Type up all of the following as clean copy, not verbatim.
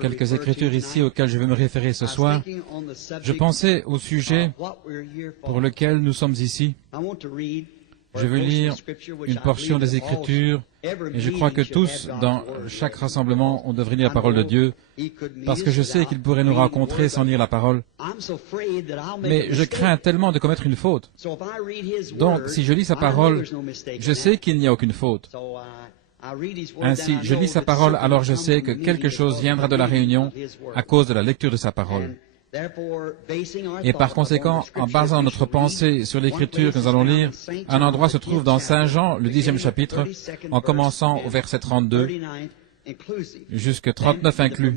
Quelques écritures ici auxquelles je vais me référer ce soir. Je pensais au sujet pour lequel nous sommes ici. Je veux lire une portion des Écritures, et je crois que tous, dans chaque rassemblement, on devrait lire la parole de Dieu, parce que je sais qu'il pourrait nous rencontrer sans lire la parole. Mais je crains tellement de commettre une faute. Donc, si je lis sa parole, je sais qu'il n'y a aucune faute. Ainsi, je lis sa parole, alors je sais que quelque chose viendra de la réunion à cause de la lecture de sa parole. Et par conséquent, en basant notre pensée sur l'Écriture que nous allons lire, un endroit se trouve dans Saint Jean, le 10e chapitre, en commençant au verset 32, jusqu'à 39 inclus.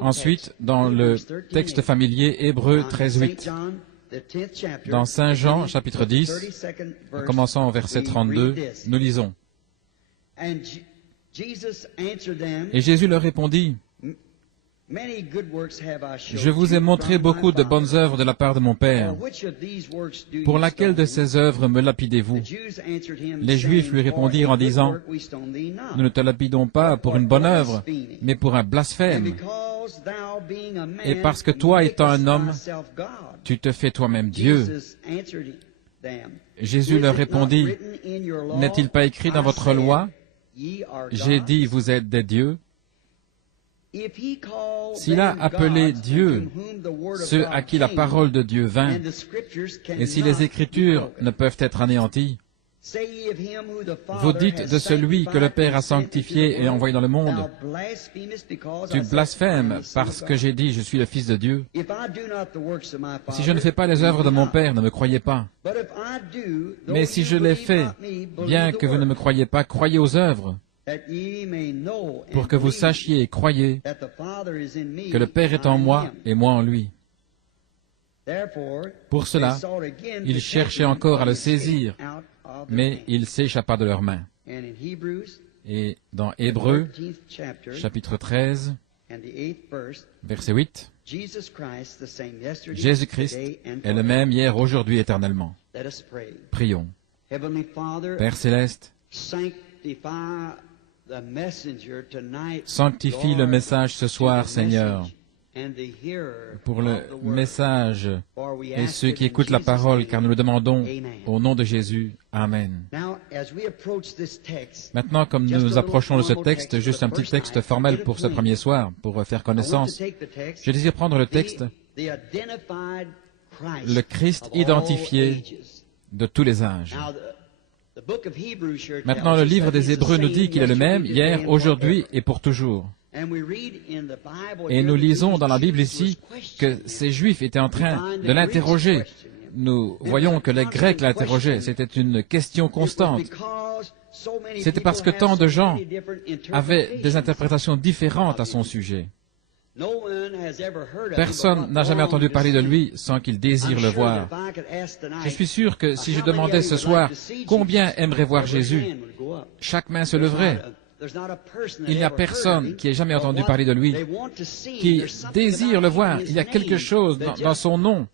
Ensuite, dans le texte familier Hébreux 13:8. Dans Saint Jean, chapitre 10, en commençant au verset 32, nous lisons. Et Jésus leur répondit, « Je vous ai montré beaucoup de bonnes œuvres de la part de mon Père. Pour laquelle de ces œuvres me lapidez-vous » Les Juifs lui répondirent en disant, « Nous ne te lapidons pas pour une bonne œuvre, mais pour un blasphème. Et parce que toi, étant un homme, tu te fais toi-même Dieu. » Jésus leur répondit, « N'est-il pas écrit dans votre loi, j'ai dit, vous êtes des dieux. S'il a appelé Dieu ceux à qui la parole de Dieu vint, et si les Écritures ne peuvent être anéanties, vous dites de celui que le Père a sanctifié et envoyé dans le monde, tu blasphèmes parce que j'ai dit, je suis le Fils de Dieu. Si je ne fais pas les œuvres de mon Père, ne me croyez pas. Mais si je les fais, bien que vous ne me croyez pas, croyez aux œuvres, pour que vous sachiez et croyiez que le Père est en moi et moi en lui. Pour cela, ils cherchaient encore à le saisir, mais il s'échappa de leurs mains. Et dans Hébreux, chapitre 13, verset 8, Jésus-Christ est le même hier, aujourd'hui, éternellement. Prions. Père céleste, sanctifie le message ce soir, Seigneur, pour le message et ceux qui écoutent la parole, car nous le demandons au nom de Jésus. Amen. Maintenant, comme nous approchons de ce texte, juste un petit texte formel pour ce premier soir, pour faire connaissance, je désire prendre le texte, le Christ identifié de tous les âges. Maintenant, le livre des Hébreux nous dit qu'il est le même hier, aujourd'hui et pour toujours. Et nous lisons dans la Bible ici que ces Juifs étaient en train de l'interroger. Nous voyons que les Grecs l'interrogeaient. C'était une question constante. C'était parce que tant de gens avaient des interprétations différentes à son sujet. Personne n'a jamais entendu parler de lui sans qu'il désire le voir. Je suis sûr que si je demandais ce soir combien aimerait voir Jésus, chaque main se leverait. Il n'y a personne qui ait jamais entendu parler de lui, qui désire le voir. Il y a quelque chose dans son nom.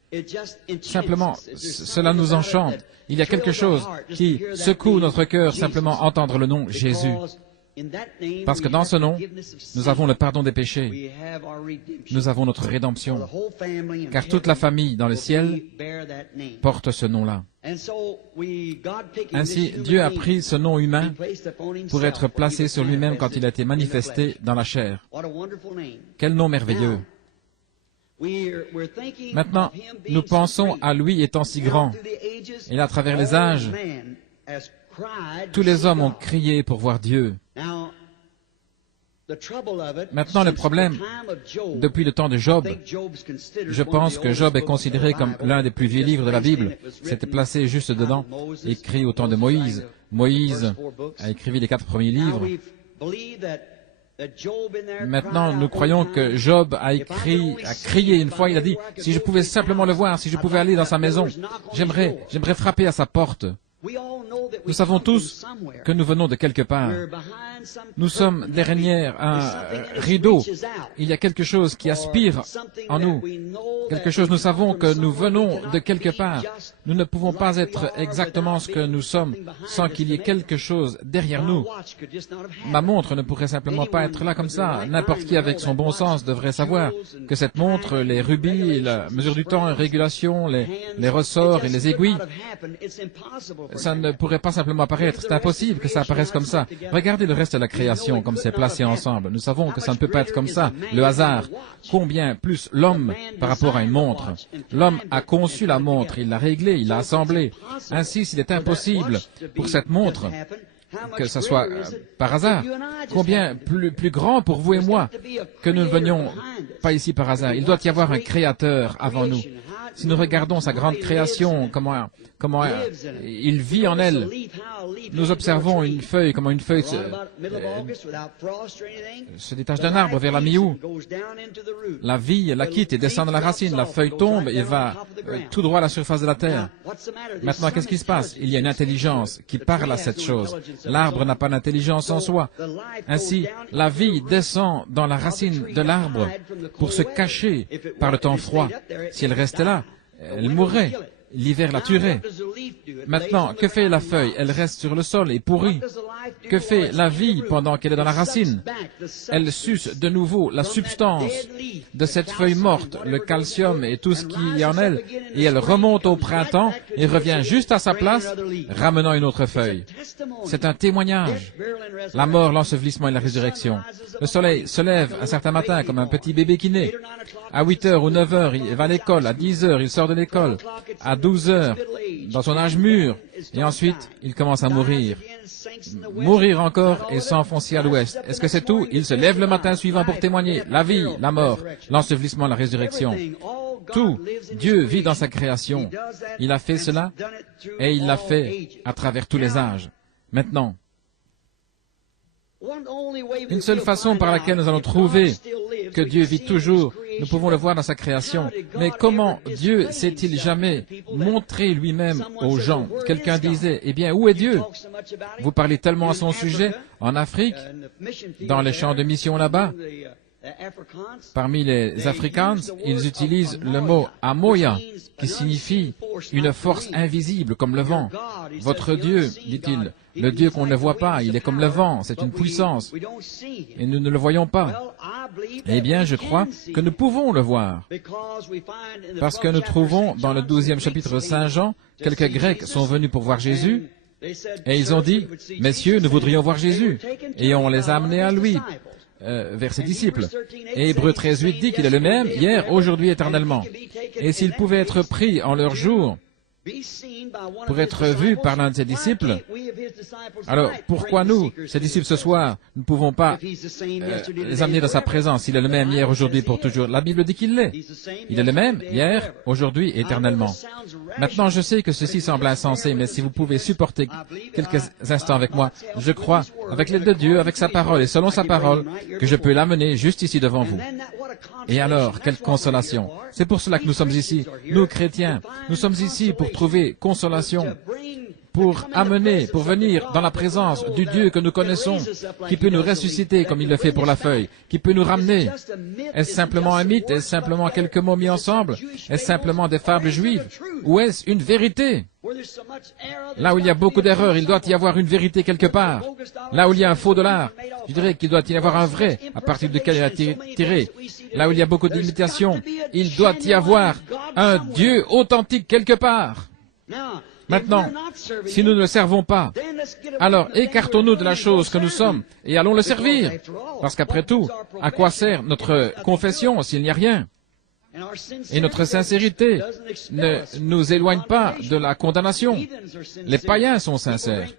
Simplement, cela nous enchante. Il y a quelque chose qui secoue notre cœur, simplement entendre le nom Jésus. Parce que dans ce nom, nous avons le pardon des péchés. Nous avons notre rédemption. Car toute la famille dans le ciel porte ce nom-là. Ainsi, Dieu a pris ce nom humain pour être placé sur lui-même quand il a été manifesté dans la chair. Quel nom merveilleux! Maintenant, nous pensons à lui étant si grand. Et à travers les âges, tous les hommes ont crié pour voir Dieu. Maintenant, le problème, depuis le temps de Job, je pense que Job est considéré comme l'un des plus vieux livres de la Bible. C'était placé juste dedans, écrit au temps de Moïse. Moïse a écrit les 4 premiers livres. Maintenant, nous croyons que Job a crié une fois, il a dit, si je pouvais simplement le voir, si je pouvais aller dans sa maison, j'aimerais frapper à sa porte. Nous savons tous que nous venons de quelque part. Nous sommes derrière un rideau. Il y a quelque chose qui aspire en nous. Quelque chose, nous savons que nous venons de quelque part. Nous ne pouvons pas être exactement ce que nous sommes sans qu'il y ait quelque chose derrière nous. Ma montre ne pourrait simplement pas être là comme ça. N'importe qui avec son bon sens devrait savoir que cette montre, les rubis, la mesure du temps, les régulations, les ressorts et les aiguilles, ça ne pourrait pas simplement apparaître. C'est impossible que ça apparaisse comme ça. Regardez le reste de la création, comme c'est placé ensemble. Nous savons que ça ne peut pas être comme ça. Le hasard. Combien plus l'homme par rapport à une montre. L'homme a conçu la montre, il l'a réglée, il l'a assemblée. Ainsi, s'il est impossible pour cette montre que ce soit par hasard, combien plus grand pour vous et moi que nous ne venions pas ici par hasard. Il doit y avoir un créateur avant nous. Si nous regardons sa grande création, comment il vit en elle, nous observons une feuille, comment une feuille se détache d'un arbre vers la mi-août. La vie la quitte et descend dans la racine. La feuille tombe et va tout droit à la surface de la terre. Maintenant, qu'est-ce qui se passe? Il y a une intelligence qui parle à cette chose. L'arbre n'a pas d'intelligence en soi. Ainsi, la vie descend dans la racine de l'arbre pour se cacher par le temps froid. Si elle restait là, elle mourrait. L'hiver la tuerait. Maintenant, que fait la feuille? Elle reste sur le sol et pourrit. Que fait la vie pendant qu'elle est dans la racine? Elle suce de nouveau la substance de cette feuille morte, le calcium et tout ce qui est en elle, et elle remonte au printemps et revient juste à sa place, ramenant une autre feuille. C'est un témoignage. La mort, l'ensevelissement et la résurrection. Le soleil se lève un certain matin comme un petit bébé qui naît. À 8 heures ou 9 heures, il va à l'école. À 10 heures, il sort de l'école. À 12 heures, dans son âge mûr. Et ensuite, il commence à mourir. Mourir encore et s'enfoncer à l'ouest. Est-ce que c'est tout? Il se lève le matin suivant pour témoigner. La vie, la mort, l'ensevelissement, la résurrection. Tout. Dieu vit dans sa création. Il a fait cela et il l'a fait à travers tous les âges. Maintenant, une seule façon par laquelle nous allons trouver que Dieu vit toujours, nous pouvons le voir dans sa création. Mais comment Dieu s'est-il jamais montré lui-même aux gens? Quelqu'un disait, eh bien, où est Dieu? Vous parlez tellement à son sujet, en Afrique, dans les champs de mission là-bas. Parmi les Afrikaans, ils utilisent le mot « amoya » qui signifie une force invisible comme le vent. Votre Dieu, dit-il, le Dieu qu'on ne voit pas, il est comme le vent, c'est une puissance, et nous ne le voyons pas. Eh bien, je crois que nous pouvons le voir, parce que nous trouvons dans le 12e chapitre de Saint Jean, quelques Grecs sont venus pour voir Jésus, et ils ont dit, « Messieurs, nous voudrions voir Jésus », et on les a amenés à lui. Vers ses disciples. Et Hébreux 13:8 dit qu'il est le même, hier, aujourd'hui, éternellement. Et s'il pouvait être pris en leur jour pour être vu par l'un de ses disciples, alors pourquoi nous, ses disciples ce soir, ne pouvons pas les amener dans sa présence? Il est le même hier, aujourd'hui, pour toujours. La Bible dit qu'il l'est. Il est le même hier, aujourd'hui, éternellement. Maintenant, je sais que ceci semble insensé, mais si vous pouvez supporter quelques instants avec moi, je crois, avec l'aide de Dieu, avec sa parole et selon sa parole, que je peux l'amener juste ici devant vous. Et alors, quelle consolation! C'est pour cela que nous sommes ici. Nous, chrétiens, nous sommes ici pour trouver consolation, pour amener, pour venir dans la présence du Dieu que nous connaissons, qui peut nous ressusciter comme il le fait pour la feuille, qui peut nous ramener. Est-ce simplement un mythe? Est-ce simplement quelques mots mis ensemble? Est-ce simplement des fables juives? Ou est-ce une vérité? Là où il y a beaucoup d'erreurs, il doit y avoir une vérité quelque part. Là où il y a un faux dollar, je dirais qu'il doit y avoir un vrai, à partir duquel il a tiré. Là où il y a beaucoup d'imitations, il doit y avoir un Dieu authentique quelque part. Maintenant, si nous ne le servons pas, alors écartons-nous de la chose que nous sommes et allons le servir. Parce qu'après tout, à quoi sert notre confession s'il n'y a rien? Et notre sincérité ne nous éloigne pas de la condamnation. Les païens sont sincères.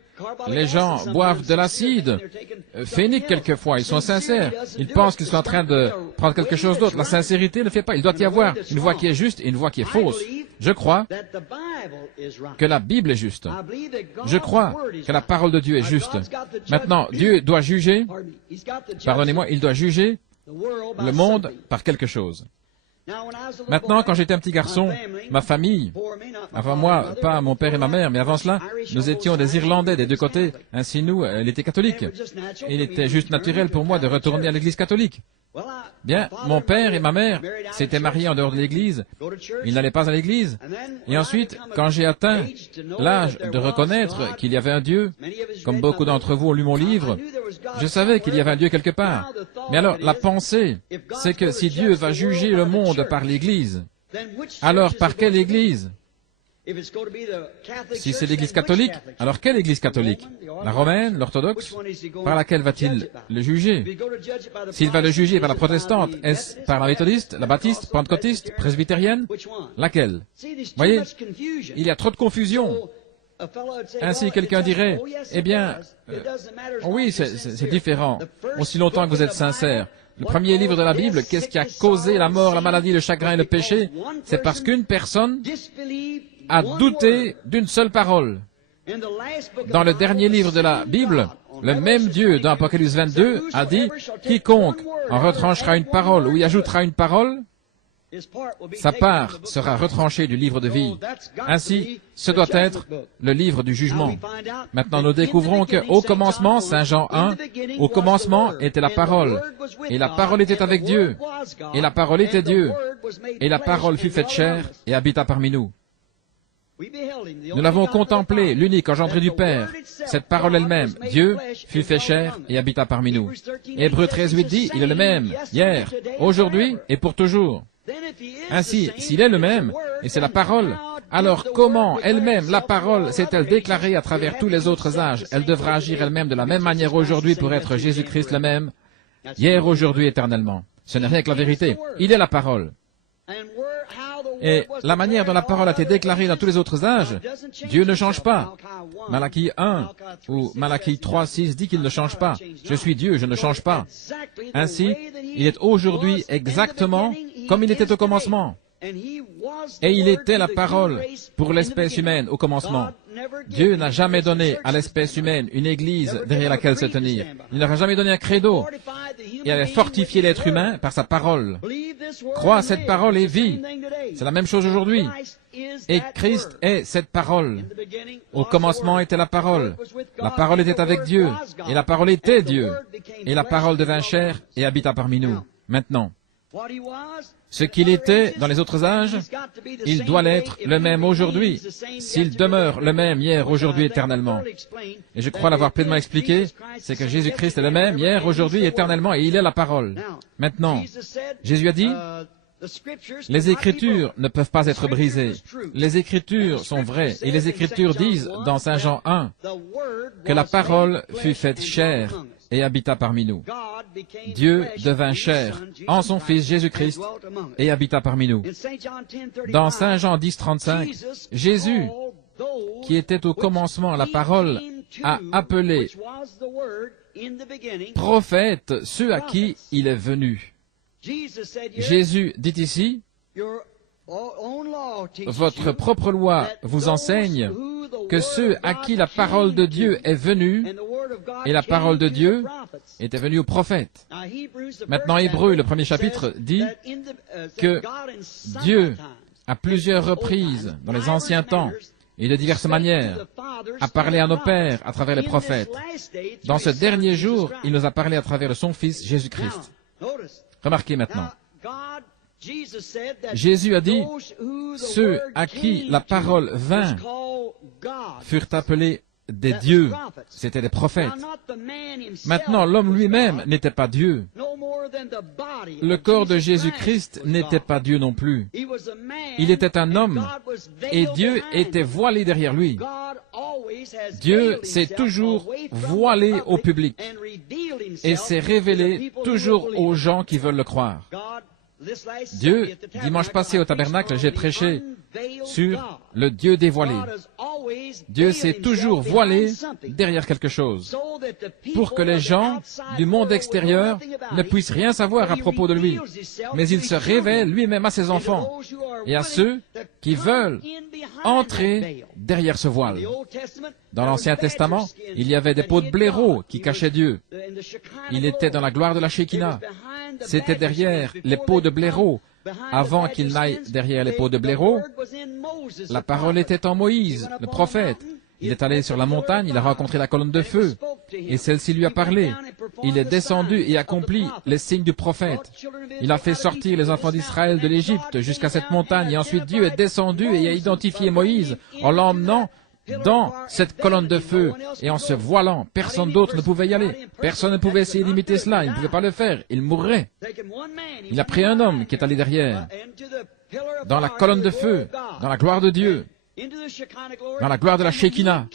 Les gens boivent de l'acide phénique quelquefois, ils sont sincères. Ils pensent qu'ils sont en train de prendre quelque chose d'autre. La sincérité ne fait pas. Il doit y avoir une voix qui est juste et une voix qui est fausse. Je crois que la Bible est juste. Je crois que la parole de Dieu est juste. Maintenant, Dieu doit juger, pardonnez-moi, il doit juger le monde par quelque chose. Maintenant, quand j'étais un petit garçon, ma famille, avant moi, pas mon père et ma mère, mais avant cela, nous étions des Irlandais des deux côtés, ainsi nous, elle était catholique. Il était juste naturel pour moi de retourner à l'église catholique. Bien, mon père et ma mère s'étaient mariés en dehors de l'église, ils n'allaient pas à l'église, et ensuite, quand j'ai atteint l'âge de reconnaître qu'il y avait un Dieu, comme beaucoup d'entre vous ont lu mon livre, je savais qu'il y avait un Dieu quelque part. Mais alors, la pensée, c'est que si Dieu va juger le monde par l'église, alors par quelle église? Si c'est l'église catholique, alors quelle église catholique? La romaine, l'orthodoxe? Par laquelle va-t-il le juger? S'il va le juger par la protestante, est-ce par la méthodiste, la baptiste, pentecôtiste, presbytérienne? Laquelle? Voyez, il y a trop de confusion. Ainsi, quelqu'un dirait, eh bien, oui, c'est différent, aussi longtemps que vous êtes sincère. Le premier livre de la Bible, qu'est-ce qui a causé la mort, la maladie, le chagrin et le péché? C'est parce qu'une personne a douté d'une seule parole. Dans le dernier livre de la Bible, le même Dieu, dans Apocalypse 22, a dit, « Quiconque en retranchera une parole ou y ajoutera une parole, sa part sera retranchée du livre de vie. » Ainsi, ce doit être le livre du jugement. Maintenant, nous découvrons qu'au commencement, Saint Jean 1, au commencement était la parole, et la parole était avec Dieu, et la parole était Dieu, et la parole fut faite chair et habita parmi nous. Nous l'avons contemplé, l'unique engendré du Père. Cette parole elle-même, Dieu, fut fait chair et habita parmi nous. Hébreux 13:8 dit, il est le même, hier, aujourd'hui et pour toujours. Ainsi, s'il est le même, et c'est la parole, alors comment elle-même, la parole, s'est-elle déclarée à travers tous les autres âges? Elle devra agir elle-même de la même manière aujourd'hui pour être Jésus-Christ le même, hier, aujourd'hui, éternellement. Ce n'est rien que la vérité. Il est la parole. Et la manière dont la parole a été déclarée dans tous les autres âges, Dieu ne change pas. Malachie 1 ou Malachie 3:6 dit qu'il ne change pas. Je suis Dieu, je ne change pas. Ainsi, il est aujourd'hui exactement comme il était au commencement. Et il était la parole pour l'espèce humaine au commencement. Dieu n'a jamais donné à l'espèce humaine une église derrière laquelle se tenir. Il n'aura jamais donné un credo. Il avait fortifié l'être humain par sa parole. Crois à cette parole et vis. C'est la même chose aujourd'hui. Et Christ est cette parole. Au commencement était la parole. La parole était avec Dieu. Et la parole était Dieu. Et la parole devint chair et habita parmi nous. Maintenant, ce qu'il était dans les autres âges, il doit l'être le même aujourd'hui, s'il demeure le même hier, aujourd'hui, éternellement. Et je crois l'avoir pleinement expliqué, c'est que Jésus-Christ est le même hier, aujourd'hui, éternellement, et il est la parole. Maintenant, Jésus a dit, les Écritures ne peuvent pas être brisées. Les Écritures sont vraies, et les Écritures disent, dans Saint Jean 1, que la parole fut faite chair et habita parmi nous. Dieu devint chair en son Fils Jésus-Christ et habita parmi nous. Dans Saint Jean 10:35, Jésus, qui était au commencement la parole, a appelé prophètes ceux à qui il est venu. Jésus dit ici, votre propre loi vous enseigne que ceux à qui la parole de Dieu est venue, et la parole de Dieu était venue aux prophètes. Maintenant, Hébreux, le premier chapitre, dit que Dieu, à plusieurs reprises, dans les anciens temps, et de diverses manières, a parlé à nos pères à travers les prophètes. Dans ce dernier jour, il nous a parlé à travers son Fils, Jésus-Christ. Remarquez maintenant. Jésus a dit, ceux à qui la parole vint furent appelés des dieux, c'étaient des prophètes. Maintenant, l'homme lui-même n'était pas Dieu. Le corps de Jésus-Christ n'était pas Dieu non plus. Il était un homme, et Dieu était voilé derrière lui. Dieu s'est toujours voilé au public, et s'est révélé toujours aux gens qui veulent le croire. Dieu, dimanche passé au tabernacle, j'ai prêché sur le Dieu dévoilé. Dieu s'est toujours voilé derrière quelque chose, pour que les gens du monde extérieur ne puissent rien savoir à propos de lui. Mais il se révèle lui-même à ses enfants et à ceux qui veulent entrer derrière ce voile. Dans l'Ancien Testament, il y avait des peaux de blaireau qui cachaient Dieu. Il était dans la gloire de la Shekinah. C'était derrière les peaux de blaireau avant qu'il n'aille derrière les pots de blaireau, la parole était en Moïse, le prophète. Il est allé sur la montagne, il a rencontré la colonne de feu, et celle-ci lui a parlé. Il est descendu et accompli les signes du prophète. Il a fait sortir les enfants d'Israël de l'Égypte jusqu'à cette montagne, et ensuite Dieu est descendu et a identifié Moïse en l'emmenant dans cette colonne de feu et en se voilant. Personne d'autre ne pouvait y aller. Personne ne pouvait essayer d'imiter cela. Il ne pouvait pas le faire. Il mourrait. Il a pris un homme qui est allé derrière, dans la colonne de feu, dans la gloire de Dieu, dans la gloire de la Shekinah.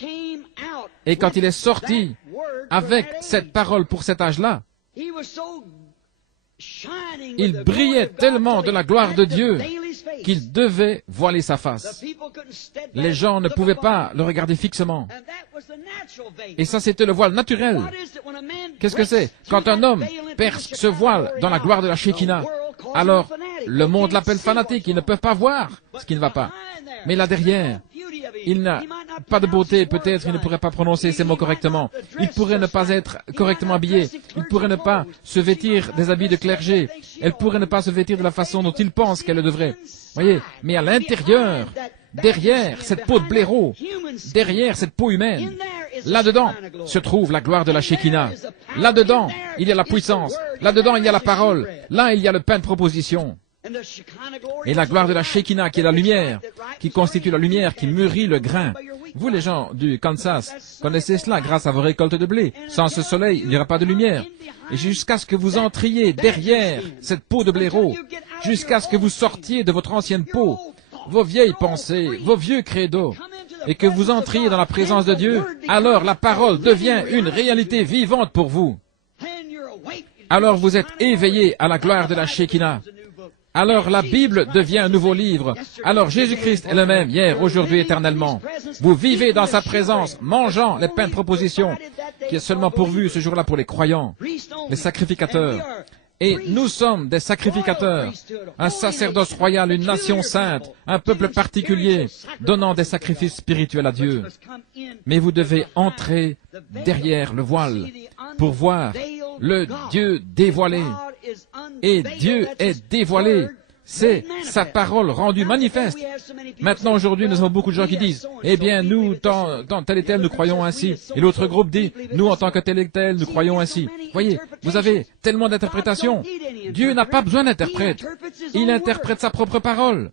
Et quand il est sorti avec cette parole pour cet âge-là, il brillait tellement de la gloire de Dieu qu'il devait voiler sa face. Les gens ne pouvaient pas le regarder fixement. Et ça, c'était le voile naturel. Qu'est-ce que c'est? Quand un homme perce ce voile dans la gloire de la Shekinah, alors le monde l'appelle fanatique. Ils ne peuvent pas voir ce qui ne va pas. Mais là derrière, il n'a pas de beauté, peut-être il ne pourrait pas prononcer ces mots correctement. Il pourrait ne pas être correctement habillé. Il pourrait ne pas se vêtir des habits de clergé. Elle pourrait ne pas se vêtir de la façon dont il pense qu'elle le devrait. Voyez, mais à l'intérieur, derrière cette peau de blaireau, derrière cette peau humaine, là-dedans se trouve la gloire de la Shekinah. Là-dedans, il y a la puissance. Là-dedans, il y a la parole. Là, il y a le pain de proposition. Et la gloire de la Shekinah, qui est la lumière, qui constitue la lumière, qui mûrit le grain. Vous, les gens du Kansas, connaissez cela grâce à vos récoltes de blé. Sans ce soleil, il n'y aura pas de lumière. Et jusqu'à ce que vous entriez derrière cette peau de blaireau, jusqu'à ce que vous sortiez de votre ancienne peau, vos vieilles pensées, vos vieux credos, et que vous entriez dans la présence de Dieu, alors la parole devient une réalité vivante pour vous. Alors vous êtes éveillés à la gloire de la Shekinah. Alors la Bible devient un nouveau livre. Alors Jésus-Christ est le même, hier, aujourd'hui, éternellement. Vous vivez dans sa présence, mangeant les pains de proposition, qui est seulement pourvu ce jour-là pour les croyants, les sacrificateurs. Et nous sommes des sacrificateurs, un sacerdoce royal, une nation sainte, un peuple particulier, donnant des sacrifices spirituels à Dieu. Mais vous devez entrer derrière le voile pour voir le Dieu dévoilé. Et Dieu est dévoilé. C'est sa parole rendue manifeste. Maintenant, aujourd'hui, nous avons beaucoup de gens qui disent, eh bien, nous, dans tel et tel, nous croyons ainsi. Et l'autre groupe dit, nous, en tant que tel et tel, nous croyons ainsi. Voyez, vous avez tellement d'interprétations. Dieu n'a pas besoin d'interprète. Il interprète sa propre parole.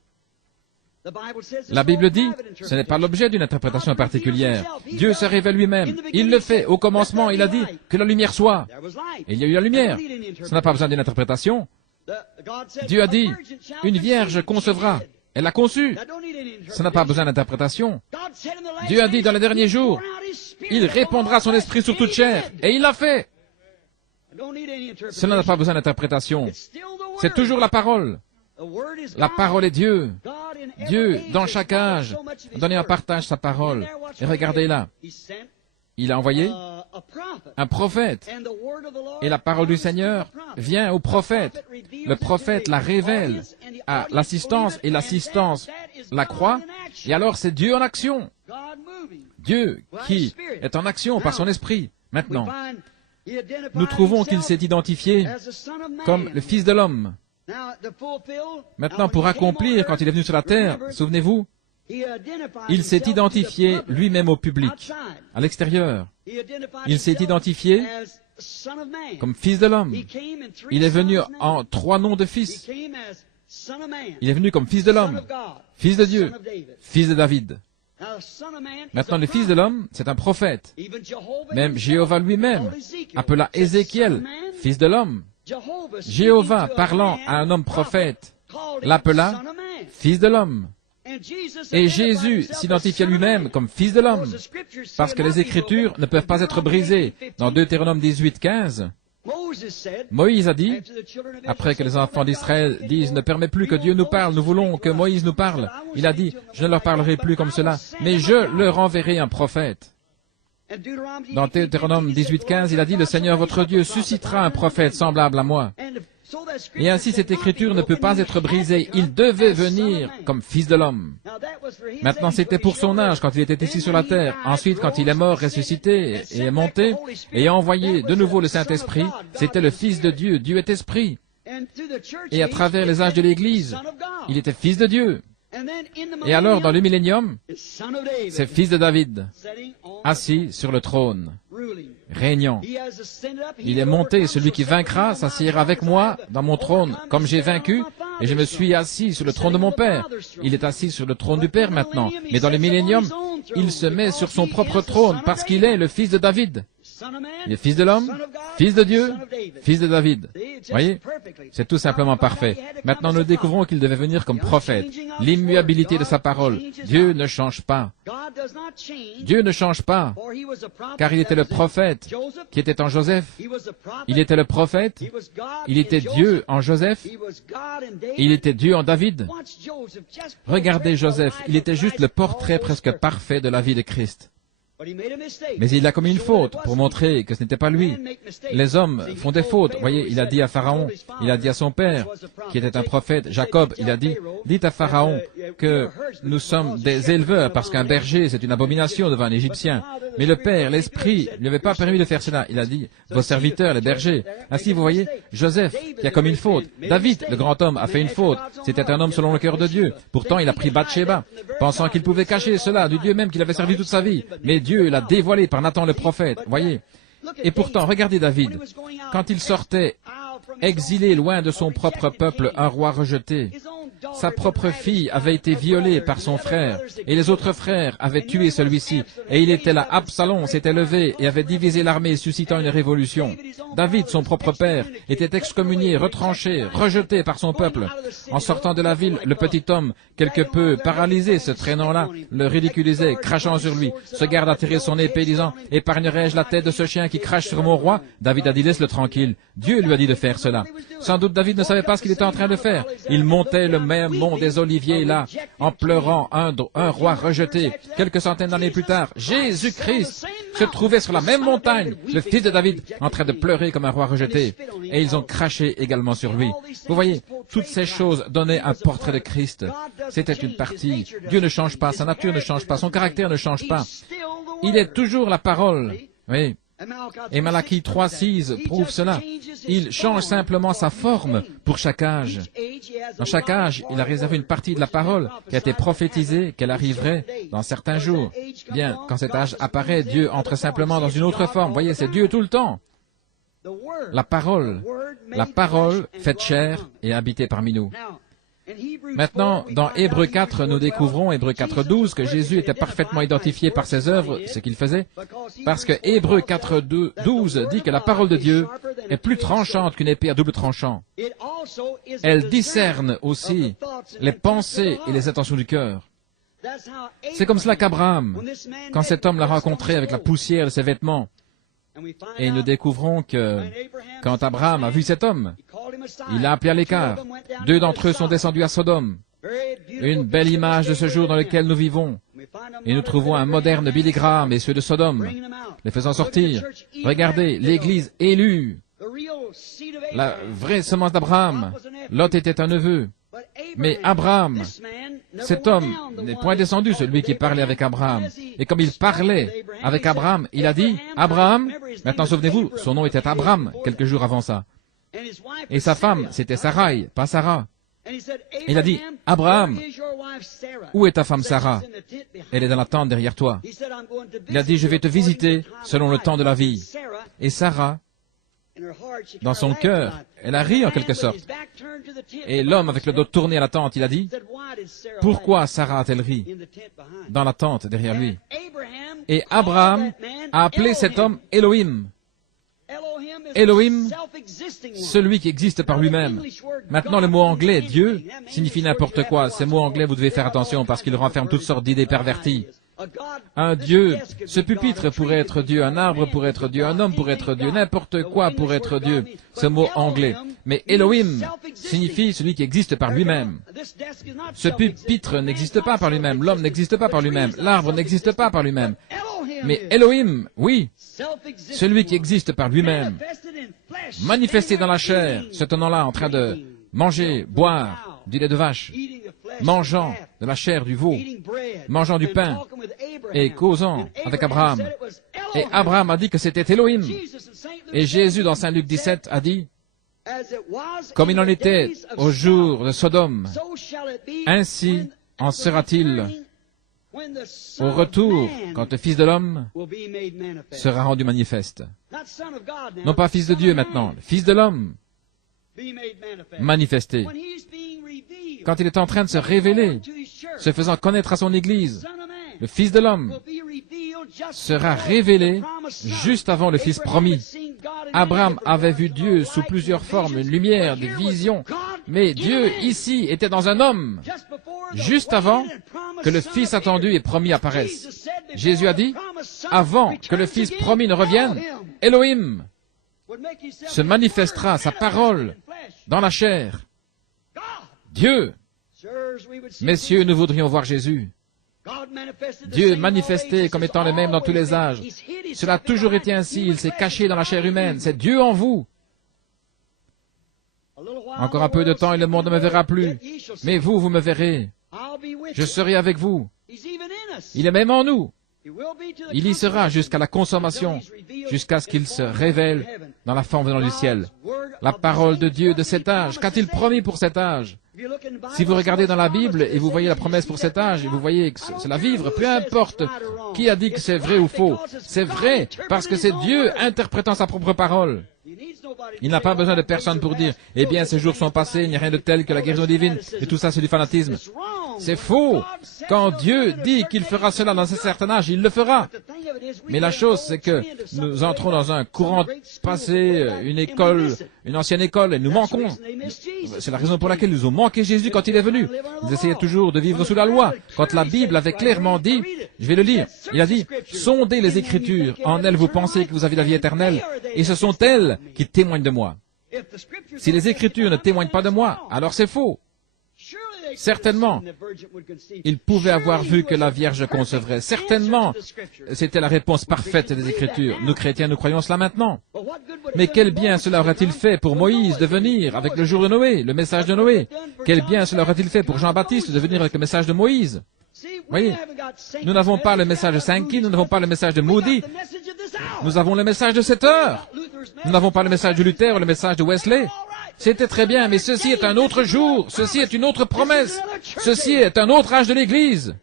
La Bible dit, ce n'est pas l'objet d'une interprétation particulière. Dieu se révèle lui-même. Il le fait. Au commencement, il a dit que la lumière soit. Et il y a eu la lumière. Ça n'a pas besoin d'une interprétation. Dieu a dit, une vierge concevra. Elle a conçu. Ça n'a pas besoin d'interprétation. Dieu a dit dans les derniers jours, il répandra son esprit sur toute chair. Et il l'a fait. Cela n'a pas besoin d'interprétation. C'est toujours la parole. La parole est Dieu. Dieu, dans chaque âge, a donné en partage sa parole. Et regardez là. Il a envoyé un prophète. Et la parole du Seigneur vient au prophète. Le prophète la révèle à l'assistance et l'assistance la croit. Et alors c'est Dieu en action. Dieu qui est en action par son esprit. Maintenant, nous trouvons qu'il s'est identifié comme le Fils de l'homme. Maintenant, pour accomplir, quand il est venu sur la terre, souvenez-vous, il s'est identifié lui-même au public, à l'extérieur. Il s'est identifié comme Fils de l'homme. Il est venu en 3 noms de fils. Il est venu comme Fils de l'homme, Fils de Dieu, Fils de David. Maintenant, le Fils de l'homme, c'est un prophète. Même Jéhovah lui-même appela Ézéchiel Fils de l'homme. Jéhovah, parlant à un homme prophète, l'appela Fils de l'homme. Et Jésus s'identifia lui-même comme Fils de l'homme, parce que les Écritures ne peuvent pas être brisées. Dans Deutéronome 18, 15, Moïse a dit, après que les enfants d'Israël disent « Ne permets plus que Dieu nous parle, nous voulons que Moïse nous parle », il a dit « Je ne leur parlerai plus comme cela, mais je leur enverrai un prophète ». Dans Deutéronome 18, 15, il a dit « Le Seigneur votre Dieu suscitera un prophète semblable à moi ». Et ainsi, cette écriture ne peut pas être brisée. Il devait venir comme Fils de l'homme. Maintenant, c'était pour son âge, quand il était ici sur la terre. Ensuite, quand il est mort, ressuscité et est monté, et a envoyé de nouveau le Saint-Esprit, c'était le Fils de Dieu. Dieu est esprit. Et à travers les âges de l'Église, il était fils de Dieu. Et alors, dans le millénium, c'est fils de David, assis sur le trône, régnant. Il est monté, celui qui vaincra s'assiera avec moi dans mon trône, comme j'ai vaincu, et je me suis assis sur le trône de mon Père. Il est assis sur le trône du Père maintenant. Mais dans le millénium, il se met sur son propre trône, parce qu'il est le fils de David. Il est fils de l'homme, fils de Dieu, fils de David. Voyez, c'est tout simplement parfait. Maintenant, nous découvrons qu'il devait venir comme prophète. L'immuabilité de sa parole. Dieu ne change pas. Dieu ne change pas, car il était le prophète qui était en Joseph. Il était le prophète, il était Dieu en Joseph, il était Dieu en David. Regardez Joseph, il était juste le portrait presque parfait de la vie de Christ. Mais il a commis une faute pour montrer que ce n'était pas lui. Les hommes font des fautes. Voyez, il a dit à Pharaon, il a dit à son père, qui était un prophète, Jacob, il a dit, dites à Pharaon que nous sommes des éleveurs, parce qu'un berger, c'est une abomination devant un Égyptien. Mais le père, l'esprit, ne lui avait pas permis de faire cela. Il a dit, vos serviteurs, les bergers. Ainsi, vous voyez, Joseph, qui a commis une faute. David, le grand homme, a fait une faute. C'était un homme selon le cœur de Dieu. Pourtant, il a pris Bathsheba, pensant qu'il pouvait cacher cela du Dieu même qu'il avait servi toute sa vie. Mais Dieu l'a dévoilé par Nathan le prophète, voyez. Et pourtant, regardez David, quand il sortait exilé loin de son propre peuple, un roi rejeté, sa propre fille avait été violée par son frère, et les autres frères avaient tué celui-ci, et il était là, Absalom s'était levé et avait divisé l'armée, suscitant une révolution. David, son propre père, était excommunié, retranché, rejeté par son peuple. En sortant de la ville, le petit homme, quelque peu paralysé, se traînant là, le ridiculisait, crachant sur lui, se garde à tirer son épée, disant, « Épargnerai-je la tête de ce chien qui crache sur mon roi ?» David a dit, « Laisse-le tranquille. » Dieu lui a dit de faire cela. Sans doute David ne savait pas ce qu'il était en train de faire. Il montait le même mont des Oliviers là, en pleurant un roi rejeté. Quelques centaines d'années plus tard, Jésus-Christ se trouvait sur la même montagne, le fils de David, en train de pleurer comme un roi rejeté. Et ils ont craché également sur lui. Vous voyez, toutes ces choses donnaient un portrait de Christ. C'était une partie. Dieu ne change pas, sa nature ne change pas, son caractère ne change pas. Il est toujours la parole. Oui. Et Malachie 3:6 prouve cela. Il change simplement sa forme pour chaque âge. Dans chaque âge, il a réservé une partie de la parole qui a été prophétisée, qu'elle arriverait dans certains jours. Bien, quand cet âge apparaît, Dieu entre simplement dans une autre forme. Voyez, c'est Dieu tout le temps. La parole faite chair et habitée parmi nous. Maintenant, dans Hébreux 4, nous découvrons, Hébreux 4:12, que Jésus était parfaitement identifié par ses œuvres, ce qu'il faisait, parce que Hébreux 4:12 dit que la parole de Dieu est plus tranchante qu'une épée à double tranchant. Elle discerne aussi les pensées et les intentions du cœur. C'est comme cela qu'Abraham, quand cet homme l'a rencontré avec la poussière de ses vêtements, et nous découvrons que quand Abraham a vu cet homme, il l'a appelé à l'écart. 2 d'entre eux sont descendus à Sodome. Une belle image de ce jour dans lequel nous vivons. Et nous trouvons un moderne Billy Graham et ceux de Sodome, les faisant sortir. Regardez, l'Église élue, la vraie semence d'Abraham. Lot était un neveu. Mais Abraham, cet homme n'est point descendu, celui qui parlait avec Abraham. Et comme il parlait avec Abraham, il a dit, Abraham, maintenant souvenez-vous, son nom était Abraham, quelques jours avant ça. Et sa femme, c'était Sarai, pas Sarah. Il a dit, Abraham, où est ta femme Sarah? Elle est dans la tente derrière toi. Il a dit, je vais te visiter selon le temps de la vie. Et Sarah, dans son cœur, elle a ri en quelque sorte. Et l'homme avec le dos tourné à la tente, il a dit, pourquoi Sarah a-t-elle ri dans la tente derrière lui? Et Abraham a appelé cet homme Elohim. Elohim, celui qui existe par lui-même. Maintenant, le mot anglais, Dieu, signifie n'importe quoi. Ces mots anglais, vous devez faire attention parce qu'ils renferment toutes sortes d'idées perverties. Un Dieu, ce pupitre pourrait être Dieu, un arbre pourrait être Dieu, un homme pourrait être Dieu, n'importe quoi pourrait être Dieu, ce mot anglais. Mais Elohim signifie celui qui existe par lui-même. Ce pupitre n'existe pas par lui-même, l'homme n'existe pas par lui-même, l'arbre n'existe pas par lui-même. Mais Elohim, oui, celui qui existe par lui-même, manifesté dans la chair, se tenant là en train de manger, boire du lait de vache, mangeant de la chair du veau, mangeant du pain et causant avec Abraham. Et Abraham a dit que c'était Elohim. Et Jésus, dans Saint Luc 17, a dit, Comme il en était au jour de Sodome, ainsi en sera-t-il au retour quand le Fils de l'homme sera rendu manifeste. Non pas Fils de Dieu maintenant, le Fils de l'homme manifesté. Quand il est en train de se révéler, se faisant connaître à son Église, le Fils de l'homme sera révélé juste avant le Fils promis. Abraham avait vu Dieu sous plusieurs formes, une lumière, des visions, mais Dieu ici était dans un homme, juste avant que le Fils attendu et promis apparaisse. Jésus a dit, avant que le Fils promis ne revienne, Elohim se manifestera, sa parole, dans la chair. Dieu, messieurs, nous voudrions voir Jésus. Dieu manifesté comme étant le même dans tous les âges. Cela a toujours été ainsi, il s'est caché dans la chair humaine. C'est Dieu en vous. Encore un peu de temps et le monde ne me verra plus. Mais vous, vous me verrez. Je serai avec vous. Il est même en nous. Il y sera jusqu'à la consommation, jusqu'à ce qu'il se révèle dans la forme venant du ciel. La parole de Dieu de cet âge, qu'a-t-il promis pour cet âge? Si vous regardez dans la Bible et vous voyez la promesse pour cet âge, et vous voyez que c'est la vivre, peu importe qui a dit que c'est vrai ou faux, c'est vrai parce que c'est Dieu interprétant sa propre parole. Il n'a pas besoin de personne pour dire, eh bien, ces jours sont passés, il n'y a rien de tel que la guérison divine, et tout ça c'est du fanatisme. C'est faux. Quand Dieu dit qu'il fera cela dans un certain âge, il le fera. Mais la chose, c'est que nous entrons dans un courant passé, une école, une ancienne école, et nous manquons. C'est la raison pour laquelle nous avons manqué Jésus quand il est venu. Ils essayaient toujours de vivre sous la loi. Quand la Bible avait clairement dit, je vais le lire, il a dit, sondez les Écritures, en elles vous pensez que vous avez la vie éternelle, et ce sont elles qui témoignent de moi. Si les Écritures ne témoignent pas de moi, alors c'est faux. Certainement, il pouvait avoir vu que la Vierge concevrait. Certainement, c'était la réponse parfaite des Écritures. Nous, chrétiens, nous croyons cela maintenant. Mais quel bien cela aurait-il fait pour Moïse de venir avec le jour de Noé, le message de Noé? Quel bien cela aurait-il fait pour Jean-Baptiste de venir avec le message de Moïse? Voyez, nous n'avons pas le message de Sankey, nous n'avons pas le message de Moody. Nous avons le message de cette heure. Nous n'avons pas le message de Luther ou le message de Wesley. C'était très bien, mais ceci est un autre jour, ceci est une autre promesse, ceci est un autre âge de l'Église.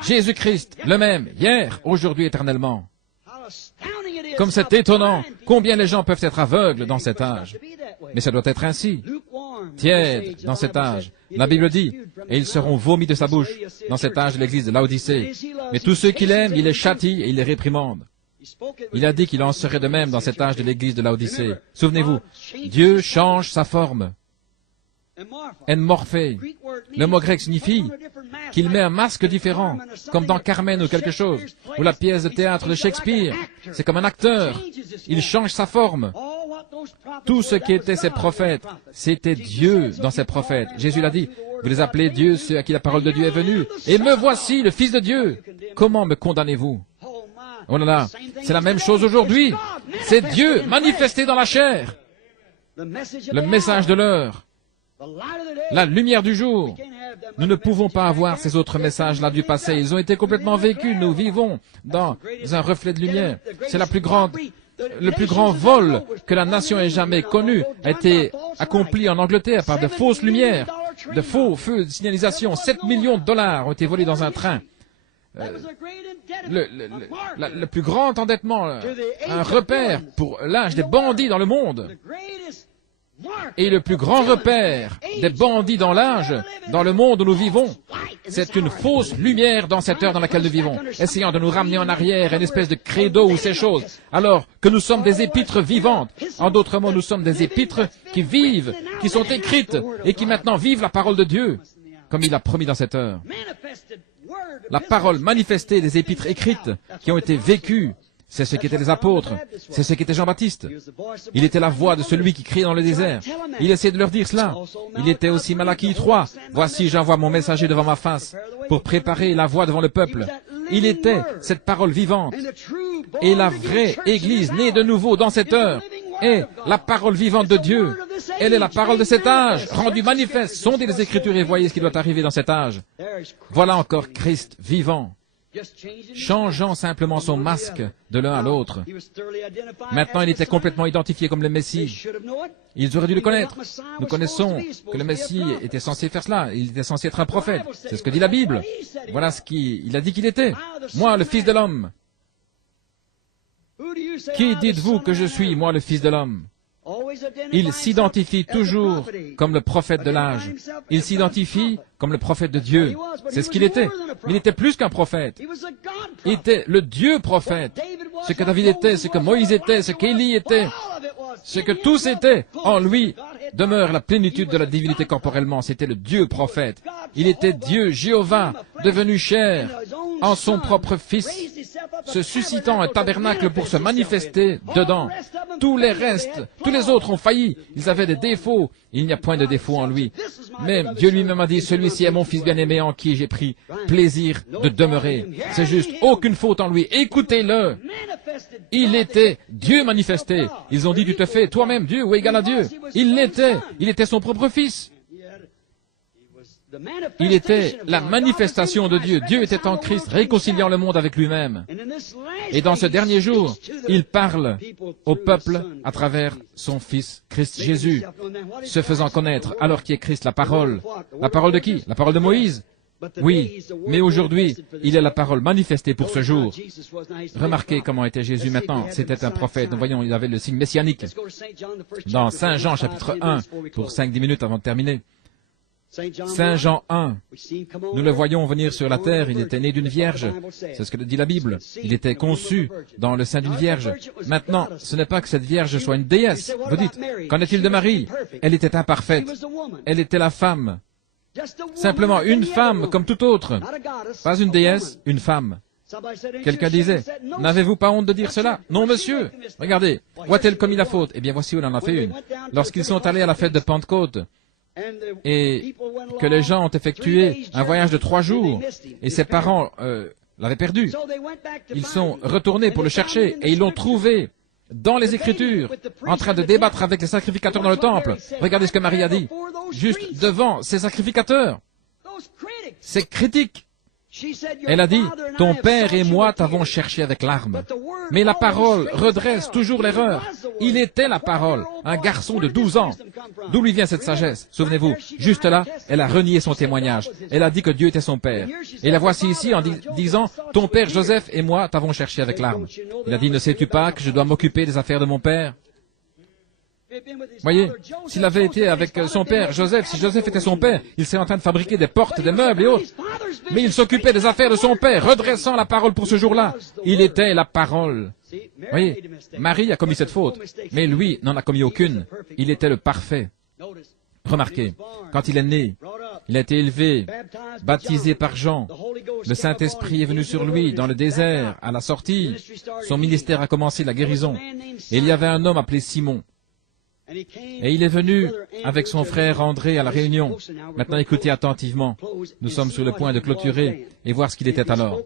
Jésus-Christ, le même, hier, aujourd'hui, éternellement. Comme c'est étonnant, combien les gens peuvent être aveugles dans cet âge. Mais ça doit être ainsi. Tiède dans cet âge. La Bible dit, et ils seront vomis de sa bouche dans cet âge de l'Église de Laodicée. Mais tous ceux qui l'aiment, il les châtie et il les réprimande. Il a dit qu'il en serait de même dans cet âge de l'Église de Laodicée. Souvenez-vous, Dieu change sa forme. Enmorphé. Le mot grec signifie qu'il met un masque différent, comme dans Carmen ou quelque chose, ou la pièce de théâtre de Shakespeare. C'est comme un acteur. Il change sa forme. Tout ce qui était ses prophètes, c'était Dieu dans ses prophètes. Jésus l'a dit, vous les appelez Dieu, ceux à qui la parole de Dieu est venue. Et me voici, le Fils de Dieu. Comment me condamnez-vous? Oh là là, c'est la même chose aujourd'hui. C'est Dieu manifesté dans la chair. Le message de l'heure. La lumière du jour. Nous ne pouvons pas avoir ces autres messages-là du passé. Ils ont été complètement vécus. Nous vivons dans un reflet de lumière. C'est le plus grand vol que la nation ait jamais connu a été accompli en Angleterre par de fausses lumières, de faux feux de signalisation. 7 millions de dollars ont été volés dans un train. Le plus grand endettement, un repère pour l'âge des bandits dans le monde. Et le plus grand repère des bandits dans l'âge, dans le monde où nous vivons, c'est une fausse lumière dans cette heure dans laquelle nous vivons, essayant de nous ramener en arrière à une espèce de credo ou ces choses, alors que nous sommes des épîtres vivantes. En d'autres mots, nous sommes des épîtres qui vivent, qui sont écrites et qui maintenant vivent la parole de Dieu, comme il a promis dans cette heure. La parole manifestée des épîtres écrites qui ont été vécues, c'est ce qu'étaient les apôtres, c'est ce qu'était Jean-Baptiste. Il était la voix de celui qui criait dans le désert. Il essayait de leur dire cela. Il était aussi Malachie 3. Voici, j'envoie mon messager devant ma face pour préparer la voie devant le peuple. Il était cette parole vivante. Et la vraie Église née de nouveau dans cette heure est la parole vivante de Dieu. Elle est la parole de cet âge, rendue manifeste. Sondez les Écritures et voyez ce qui doit arriver dans cet âge. Voilà encore Christ vivant. changeant simplement son masque de l'un à l'autre. Maintenant, il était complètement identifié comme le Messie. Ils auraient dû le connaître. Nous connaissons que le Messie était censé faire cela. Il était censé être un prophète. C'est ce que dit la Bible. Voilà ce qu'il a dit qu'il était. Moi, le Fils de l'homme. Qui dites-vous que je suis, moi, le Fils de l'homme? Il s'identifie toujours comme le prophète de l'âge. Il s'identifie comme le prophète de Dieu. C'est ce qu'il était. Mais il était plus qu'un prophète. Il était le Dieu prophète. Ce que David était, ce que Moïse était, ce qu'Élie était, ce que tous étaient. En lui demeure la plénitude de la divinité corporellement. C'était le Dieu prophète. Il était Dieu, Jéhovah, devenu chair en son propre Fils, se suscitant un tabernacle pour se manifester dedans. Tous les restes, tous les autres ont failli. Ils avaient des défauts. Il n'y a point de défaut en lui. Mais Dieu lui-même a dit, celui-ci est mon Fils bien-aimé en qui j'ai pris plaisir de demeurer. C'est juste, aucune faute en lui. Écoutez-le. Il était Dieu manifesté. Ils ont dit, tu te fais toi-même Dieu ou égal à Dieu. Il l'était. Il était son propre Fils. Il était la manifestation de Dieu. Dieu était en Christ, réconciliant le monde avec lui-même. Et dans ce dernier jour, il parle au peuple à travers son Fils, Christ Jésus, se faisant connaître, alors qui est Christ, la parole. La parole de qui? La parole de Moïse? Oui, mais aujourd'hui, il est la parole manifestée pour ce jour. Remarquez comment était Jésus maintenant. C'était un prophète. Nous voyons, il avait le signe messianique. Dans Saint Jean, chapitre 1, pour 5-10 minutes avant de terminer. Saint Jean 1, nous le voyons venir sur la terre, il était né d'une vierge, c'est ce que dit la Bible, il était conçu dans le sein d'une vierge. Maintenant, ce n'est pas que cette vierge soit une déesse, vous dites, qu'en est-il de Marie? Elle était imparfaite, elle était la femme, simplement une femme comme toute autre, pas une déesse, une femme. Quelqu'un disait, n'avez-vous pas honte de dire cela? Non, monsieur, regardez, voit-elle commis la faute? Eh bien, voici où il en a fait une. Lorsqu'ils sont allés à la fête de Pentecôte, et que les gens ont effectué un voyage de 3 jours, et ses parents l'avaient perdu. Ils sont retournés pour le chercher, et ils l'ont trouvé dans les Écritures, en train de débattre avec les sacrificateurs dans le temple. Regardez ce que Marie a dit, juste devant ces sacrificateurs, ces critiques. Elle a dit, ton père et moi t'avons cherché avec larmes. Mais la parole redresse toujours l'erreur. Il était la parole, un garçon de 12 ans. D'où lui vient cette sagesse? Souvenez-vous, juste là, elle a renié son témoignage. Elle a dit que Dieu était son père. Et la voici ici en disant, ton père Joseph et moi t'avons cherché avec larmes. Il a dit, ne sais-tu pas que je dois m'occuper des affaires de mon père? Voyez, s'il avait été avec son père, Joseph, si Joseph était son père, il serait en train de fabriquer des portes, des meubles et autres. Mais il s'occupait des affaires de son père, redressant la parole pour ce jour-là. Il était la parole. Voyez, Marie a commis cette faute, mais lui n'en a commis aucune. Il était le parfait. Remarquez, quand il est né, il a été élevé, baptisé par Jean. Le Saint-Esprit est venu sur lui dans le désert, à la sortie. Son ministère a commencé, la guérison. Et il y avait un homme appelé Simon. Et il est venu avec son frère André à la réunion. Maintenant, écoutez attentivement. Nous sommes sur le point de clôturer et voir ce qu'il était alors.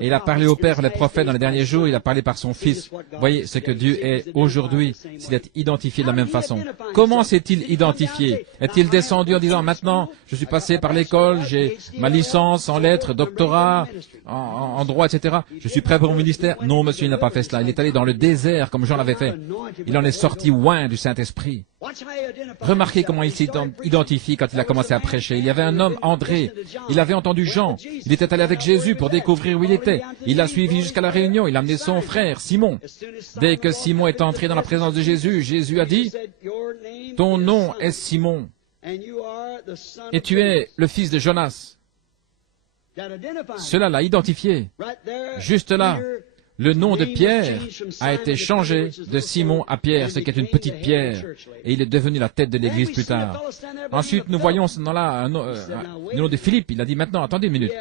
Et il a parlé au Père, les prophètes, dans les derniers jours, il a parlé par son Fils. Voyez ce que Dieu est aujourd'hui, s'il est identifié de la même façon. Comment s'est-il identifié? Est-il descendu en disant, maintenant, je suis passé par l'école, j'ai ma licence en lettres, doctorat, en droit, etc. Je suis prêt pour mon ministère? Non, monsieur, il n'a pas fait cela. Il est allé dans le désert, comme Jean l'avait fait. Il en est sorti loin du Saint-Esprit. Remarquez comment il s'identifie quand il a commencé à prêcher. Il y avait un homme, André. Il avait entendu Jean. Il était allé avec Jésus pour découvrir où il était. Il l'a suivi jusqu'à la réunion. Il a amené son frère, Simon. Dès que Simon est entré dans la présence de Jésus, Jésus a dit, « Ton nom est Simon, et tu es le fils de Jonas. » Cela l'a identifié. Juste là, le nom de Pierre a été changé de Simon à Pierre, ce qui est une petite pierre, et il est devenu la tête de l'Église plus tard. Ensuite, nous voyons ce nom-là, le nom de Philippe. Il a dit, maintenant, attendez une minute.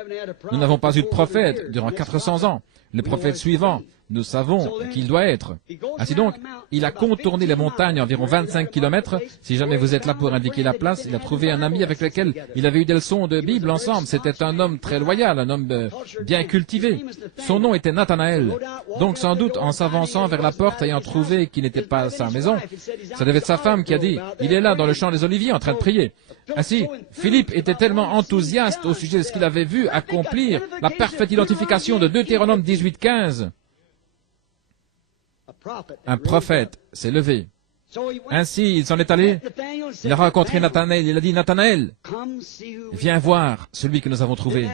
Nous n'avons pas eu de prophète durant 400 ans. Le prophète suivant nous savons qui il doit être. Ainsi donc, il a contourné les montagnes environ 25 kilomètres. Si jamais vous êtes là pour indiquer la place, il a trouvé un ami avec lequel il avait eu des leçons de Bible ensemble. C'était un homme très loyal, un homme bien cultivé. Son nom était Nathanaël. Donc sans doute, en s'avançant vers la porte, ayant trouvé qu'il n'était pas à sa maison, ça devait être sa femme qui a dit, « Il est là dans le champ des Oliviers en train de prier. » Ainsi, Philippe était tellement enthousiaste au sujet de ce qu'il avait vu accomplir, la parfaite identification de Deutéronome 18:15. Un prophète s'est levé. Ainsi, il s'en est allé, il a rencontré Nathanaël, il a dit, « Nathanaël, viens voir celui que nous avons trouvé. »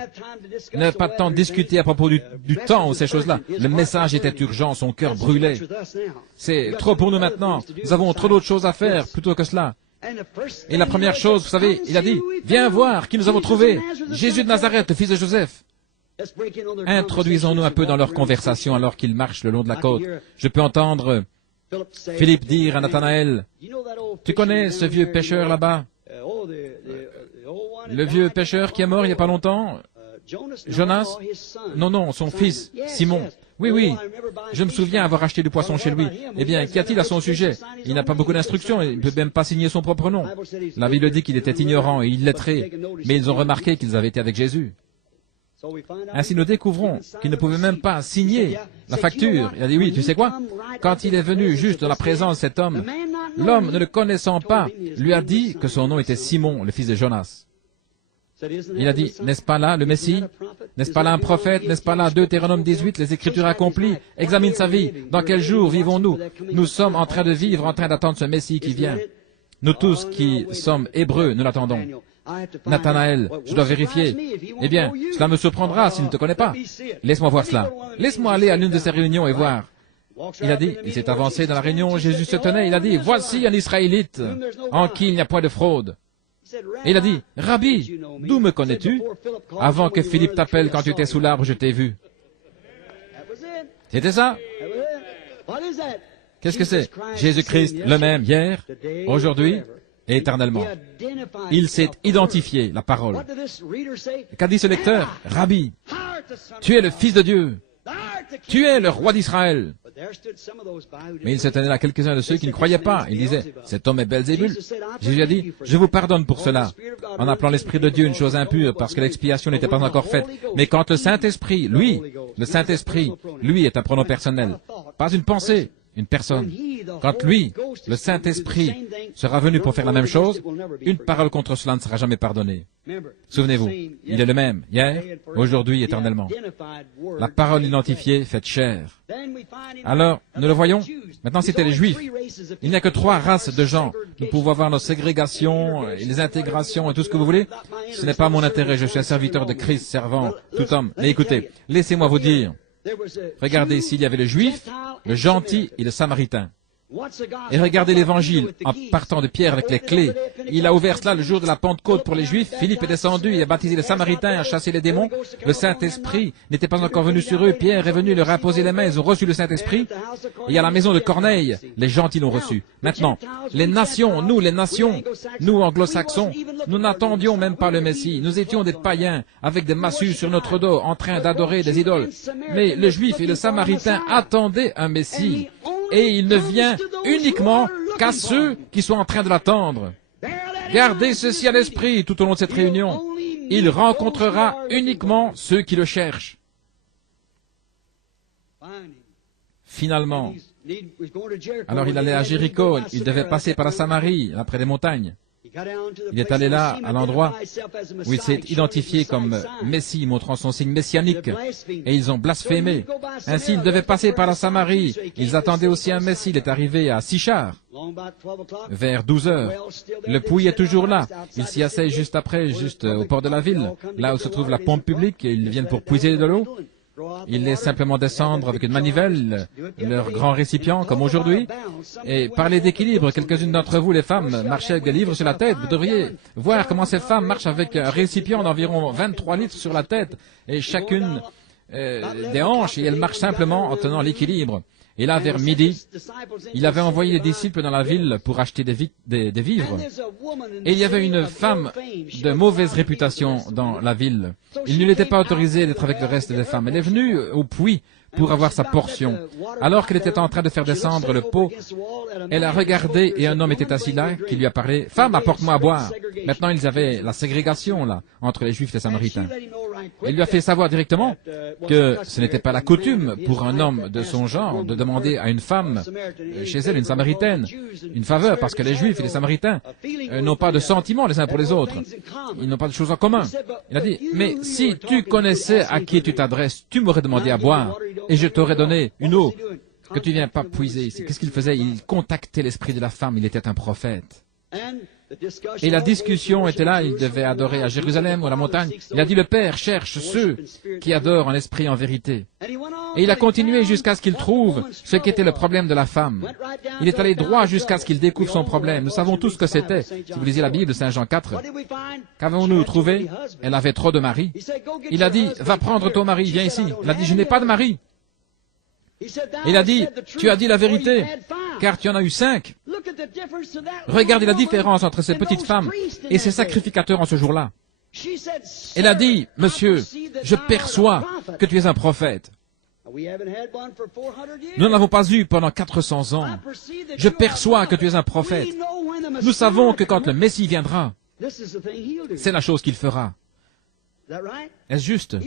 Il n'avait pas de temps de discuter à propos du temps ou ces choses-là. Le message était urgent, son cœur brûlait. C'est trop pour nous maintenant, nous avons trop d'autres choses à faire plutôt que cela. Et la première chose, vous savez, il a dit, « Viens voir qui nous avons trouvé, Jésus de Nazareth, le fils de Joseph. » Introduisons-nous un peu dans leur conversation alors qu'ils marchent le long de la côte. Je peux entendre Philippe dire à Nathanaël, « Tu connais ce vieux pêcheur là-bas? Le vieux pêcheur qui est mort il n'y a pas longtemps? Jonas? Non, non, son fils, Simon. Oui, oui, je me souviens avoir acheté du poisson chez lui. Eh bien, qu'y a-t-il à son sujet? Il n'a pas beaucoup d'instructions, il ne peut même pas signer son propre nom. La Bible dit qu'il était ignorant et illettré, mais ils ont remarqué qu'ils avaient été avec Jésus. Ainsi, nous découvrons qu'il ne pouvait même pas signer la facture. Il a dit, oui, tu sais quoi? Quand il est venu juste dans la présence de cet homme, l'homme, ne le connaissant pas, lui a dit que son nom était Simon, le fils de Jonas. Il a dit, n'est-ce pas là le Messie? N'est-ce pas là un prophète? N'est-ce pas là Deutéronome 18, les Écritures accomplies? Examine sa vie. Dans quel jour vivons-nous? Nous sommes en train de vivre, en train d'attendre ce Messie qui vient. Nous tous qui sommes hébreux, nous l'attendons. Nathanaël, je dois vérifier. Eh bien, cela me surprendra s'il ne te connaît pas. Laisse-moi voir cela. Laisse-moi aller à l'une de ces réunions et voir. Il a dit, il s'est avancé dans la réunion où Jésus se tenait, il a dit, voici un Israélite en qui il n'y a point de fraude. Et il a dit, Rabbi, d'où me connais-tu? Avant que Philippe t'appelle quand tu étais sous l'arbre, je t'ai vu. C'était ça? Qu'est-ce que c'est? Jésus-Christ, le même, hier, aujourd'hui et éternellement. Il s'est identifié, la parole. Qu'a dit ce lecteur? Rabbi, tu es le Fils de Dieu. Tu es le roi d'Israël. Mais il se tenait là quelques-uns de ceux qui ne croyaient pas. Il disait, cet homme est Belzébul. Jésus a dit, je vous pardonne pour cela, en appelant l'Esprit de Dieu une chose impure, parce que l'expiation n'était pas encore faite. Mais quand le Saint-Esprit, lui, est un pronom personnel, pas une pensée, une personne. Quand lui, le Saint-Esprit, sera venu pour faire la même chose, une parole contre cela ne sera jamais pardonnée. Souvenez-vous, il est le même, hier, aujourd'hui, éternellement. La parole identifiée, faite chair. Alors, nous le voyons, maintenant c'était les Juifs. Il n'y a que 3 races de gens. Nous pouvons avoir nos ségrégations, les intégrations et tout ce que vous voulez. Ce n'est pas mon intérêt, je suis un serviteur de Christ, servant tout homme. Mais écoutez, laissez-moi vous dire, regardez, s'il y avait le Juif, le gentil et le Samaritain. Et regardez l'Évangile, en partant de Pierre avec les clés. Il a ouvert cela le jour de la Pentecôte pour les Juifs. Philippe est descendu, il a baptisé les Samaritains, il a chassé les démons. Le Saint-Esprit n'était pas encore venu sur eux. Pierre est venu leur imposer les mains, ils ont reçu le Saint-Esprit. Et à la maison de Corneille, les gentils l'ont reçu. Maintenant, les nations, nous anglo-saxons, nous n'attendions même pas le Messie. Nous étions des païens, avec des massues sur notre dos, en train d'adorer des idoles. Mais le Juif et le Samaritain attendaient un Messie. Et il ne vient uniquement qu'à ceux qui sont en train de l'attendre. Gardez ceci à l'esprit tout au long de cette réunion. Il rencontrera uniquement ceux qui le cherchent. Finalement, alors il allait à Jéricho, il devait passer par la Samarie, après les montagnes. Il est allé là, à l'endroit où il s'est identifié comme Messie, montrant son signe messianique, et ils ont blasphémé. Ainsi, il devait passer par la Samarie. Ils attendaient aussi un Messie. Il est arrivé à Sichar, vers 12 heures. Le puits est toujours là. Il s'y asseye juste après, juste au port de la ville, là où se trouve la pompe publique, et ils viennent pour puiser de l'eau. Ils laissent simplement descendre avec une manivelle leur grand récipient, comme aujourd'hui. Et parler d'équilibre, quelques-unes d'entre vous, les femmes, marchez avec des livres sur la tête. Vous devriez voir comment ces femmes marchent avec un récipient d'environ 23 litres sur la tête, et chacune des hanches, et elles marchent simplement en tenant l'équilibre. Et là, vers midi, il avait envoyé les disciples dans la ville pour acheter des vivres. Et il y avait une femme de mauvaise réputation dans la ville. Il ne lui était pas autorisé d'être avec le reste des femmes. Elle est venue au puits pour avoir sa portion. Alors qu'elle était en train de faire descendre le pot, elle a regardé et un homme était assis là qui lui a parlé, « Femme, apporte-moi à boire. » Maintenant, ils avaient la ségrégation là entre les Juifs et les Samaritains. Elle lui a fait savoir directement que ce n'était pas la coutume pour un homme de son genre de demander à une femme chez elle, une Samaritaine, une faveur, parce que les Juifs et les Samaritains n'ont pas de sentiments les uns pour les autres. Ils n'ont pas de choses en commun. Il a dit, mais si tu connaissais à qui tu t'adresses, tu m'aurais demandé à boire et je t'aurais donné une eau que tu viens pas puiser ici. Qu'est-ce qu'il faisait? Il contactait l'esprit de la femme, il était un prophète. Et la discussion était là, il devait adorer à Jérusalem ou à la montagne. Il a dit, le Père cherche ceux qui adorent en esprit et en vérité. Et il a continué jusqu'à ce qu'il trouve ce qui était le problème de la femme. Il est allé droit jusqu'à ce qu'il découvre son problème. Nous savons tous ce que c'était. Si vous lisez la Bible, Saint Jean 4, qu'avons-nous trouvé? Elle avait trop de maris. Il a dit, va prendre ton mari, viens ici. Elle a dit, je n'ai pas de mari. Il a dit, tu as dit la vérité, car tu en as eu 5. Regardez la différence entre ces petites femmes et ces sacrificateurs en ce jour-là. Elle a dit, monsieur, je perçois que tu es un prophète. Nous n'en avons pas eu pendant 400 ans. Je perçois que tu es un prophète. Nous savons que quand le Messie viendra, c'est la chose qu'il fera. Est-ce juste?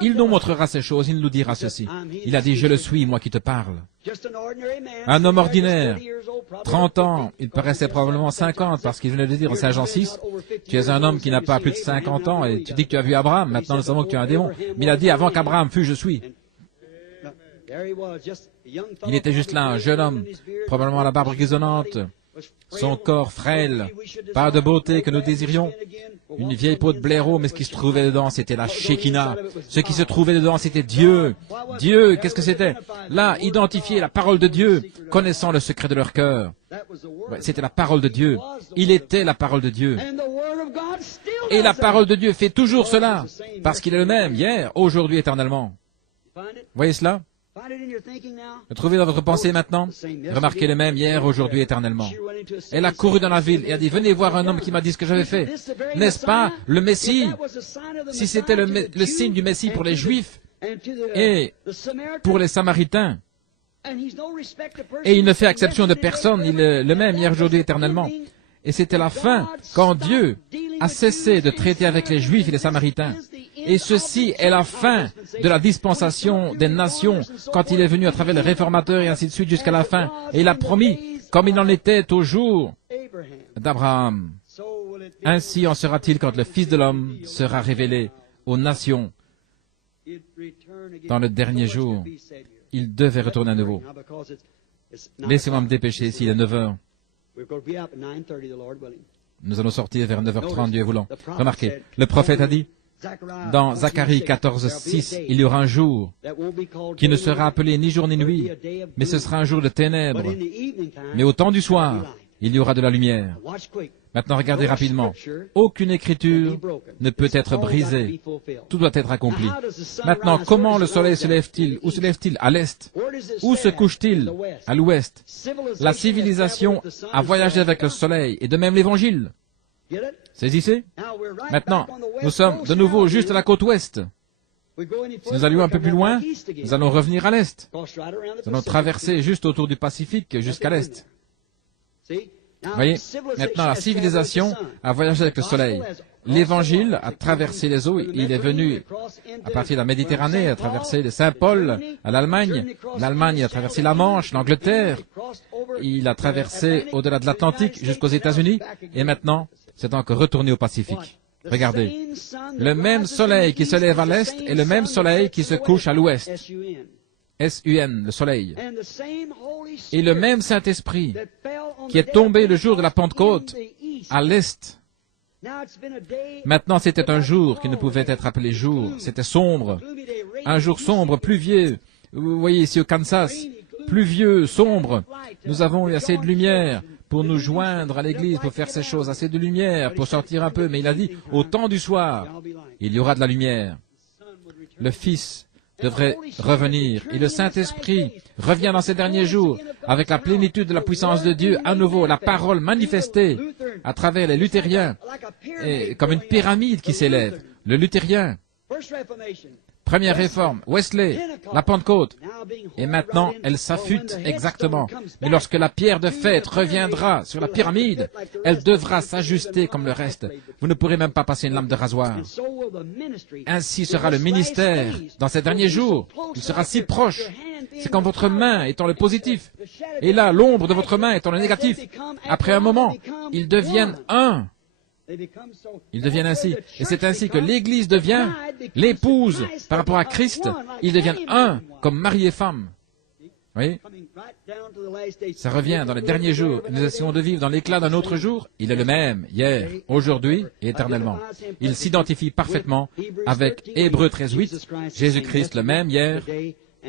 Il nous montrera ces choses, il nous dira ceci. Il a dit, je le suis, moi qui te parle. Un homme ordinaire, 30 ans, il paraissait probablement 50, parce qu'il venait de dire en Saint Jean 6, tu es un homme qui n'a pas plus de 50 ans, et tu dis que tu as vu Abraham, maintenant nous savons que tu es un démon. Mais il a dit, avant qu'Abraham fût, je suis. Il était juste là, un jeune homme, probablement la barbe grisonnante, son corps frêle, pas de beauté que nous désirions, une vieille peau de blaireau, mais ce qui se trouvait dedans, c'était la Shekinah. Ce qui se trouvait dedans, c'était Dieu. Dieu, qu'est-ce que c'était? Là, identifier la parole de Dieu, connaissant le secret de leur cœur. Ouais, c'était la parole de Dieu. Il était la parole de Dieu. Et la parole de Dieu fait toujours cela, parce qu'il est le même, hier, aujourd'hui, éternellement. Voyez cela? Trouvez dans votre pensée maintenant, remarquez le même hier, aujourd'hui, éternellement. Elle a couru dans la ville et a dit, venez voir un homme qui m'a dit ce que j'avais fait. N'est-ce pas le Messie? Si c'était le signe du Messie pour les Juifs et pour les Samaritains, et il ne fait exception de personne, il est le même hier, aujourd'hui, éternellement. Et c'était la fin, quand Dieu a cessé de traiter avec les Juifs et les Samaritains. Et ceci est la fin de la dispensation des nations, quand il est venu à travers les réformateurs et ainsi de suite jusqu'à la fin. Et il a promis, comme il en était au jour d'Abraham. Ainsi en sera-t-il quand le Fils de l'homme sera révélé aux nations dans le dernier jour. Il devait retourner à nouveau. Laissez-moi me dépêcher ici, il est 9 heures. Nous allons sortir vers 9h30, Dieu voulant. Remarquez, le prophète a dit, dans Zacharie 14, 6, il y aura un jour qui ne sera appelé ni jour ni nuit, mais ce sera un jour de ténèbres. Mais au temps du soir, il y aura de la lumière. Maintenant, regardez rapidement. Aucune écriture ne peut être brisée. Tout doit être accompli. Maintenant, comment le soleil se lève-t-il? Où se lève-t-il? À l'est. Où se couche-t-il? À l'ouest. La civilisation a voyagé avec le soleil, et de même l'Évangile. Saisissez? Maintenant, nous sommes de nouveau juste à la côte ouest. Si nous allions un peu plus loin, nous allons revenir à l'est. Nous allons traverser juste autour du Pacifique jusqu'à l'est. Vous voyez, maintenant la civilisation a voyagé avec le soleil. L'Évangile a traversé les eaux, il est venu à partir de la Méditerranée, a traversé le Saint-Paul à l'Allemagne. L'Allemagne a traversé la Manche, l'Angleterre. Il a traversé au-delà de l'Atlantique jusqu'aux États-Unis. Et maintenant, c'est encore retourné au Pacifique. Regardez, le même soleil qui se lève à l'est est le même soleil qui se couche à l'ouest. S-U-N, le soleil. Et le même Saint-Esprit qui est tombé le jour de la Pentecôte à l'est. Maintenant, c'était un jour qui ne pouvait être appelé jour. C'était sombre. Un jour sombre, pluvieux. Vous voyez ici au Kansas, pluvieux, sombre. Nous avons eu assez de lumière pour nous joindre à l'église, pour faire ces choses, assez de lumière pour sortir un peu. Mais il a dit, au temps du soir, il y aura de la lumière. Le Fils devrait revenir. Et le Saint-Esprit revient dans ces derniers jours avec la plénitude de la puissance de Dieu, à nouveau, la parole manifestée à travers les luthériens, et comme une pyramide qui s'élève. Le luthérien, Première réforme, Wesley, la Pentecôte. Et maintenant, elle s'affûte exactement. Mais lorsque la pierre de fête reviendra sur la pyramide, elle devra s'ajuster comme le reste. Vous ne pourrez même pas passer une lame de rasoir. Ainsi sera le ministère dans ces derniers jours. Il sera si proche. C'est quand votre main est dans le positif, et là, l'ombre de votre main est dans le négatif. Après un moment, ils deviennent un. Ils deviennent ainsi. Et c'est ainsi que l'Église devient l'épouse par rapport à Christ. Ils deviennent un, comme mari et femme. Vous voyez? Ça revient dans les derniers jours. Nous essayons de vivre dans l'éclat d'un autre jour. Il est le même, hier, aujourd'hui et éternellement. Il s'identifie parfaitement avec Hébreux 13:8. Jésus-Christ le même hier,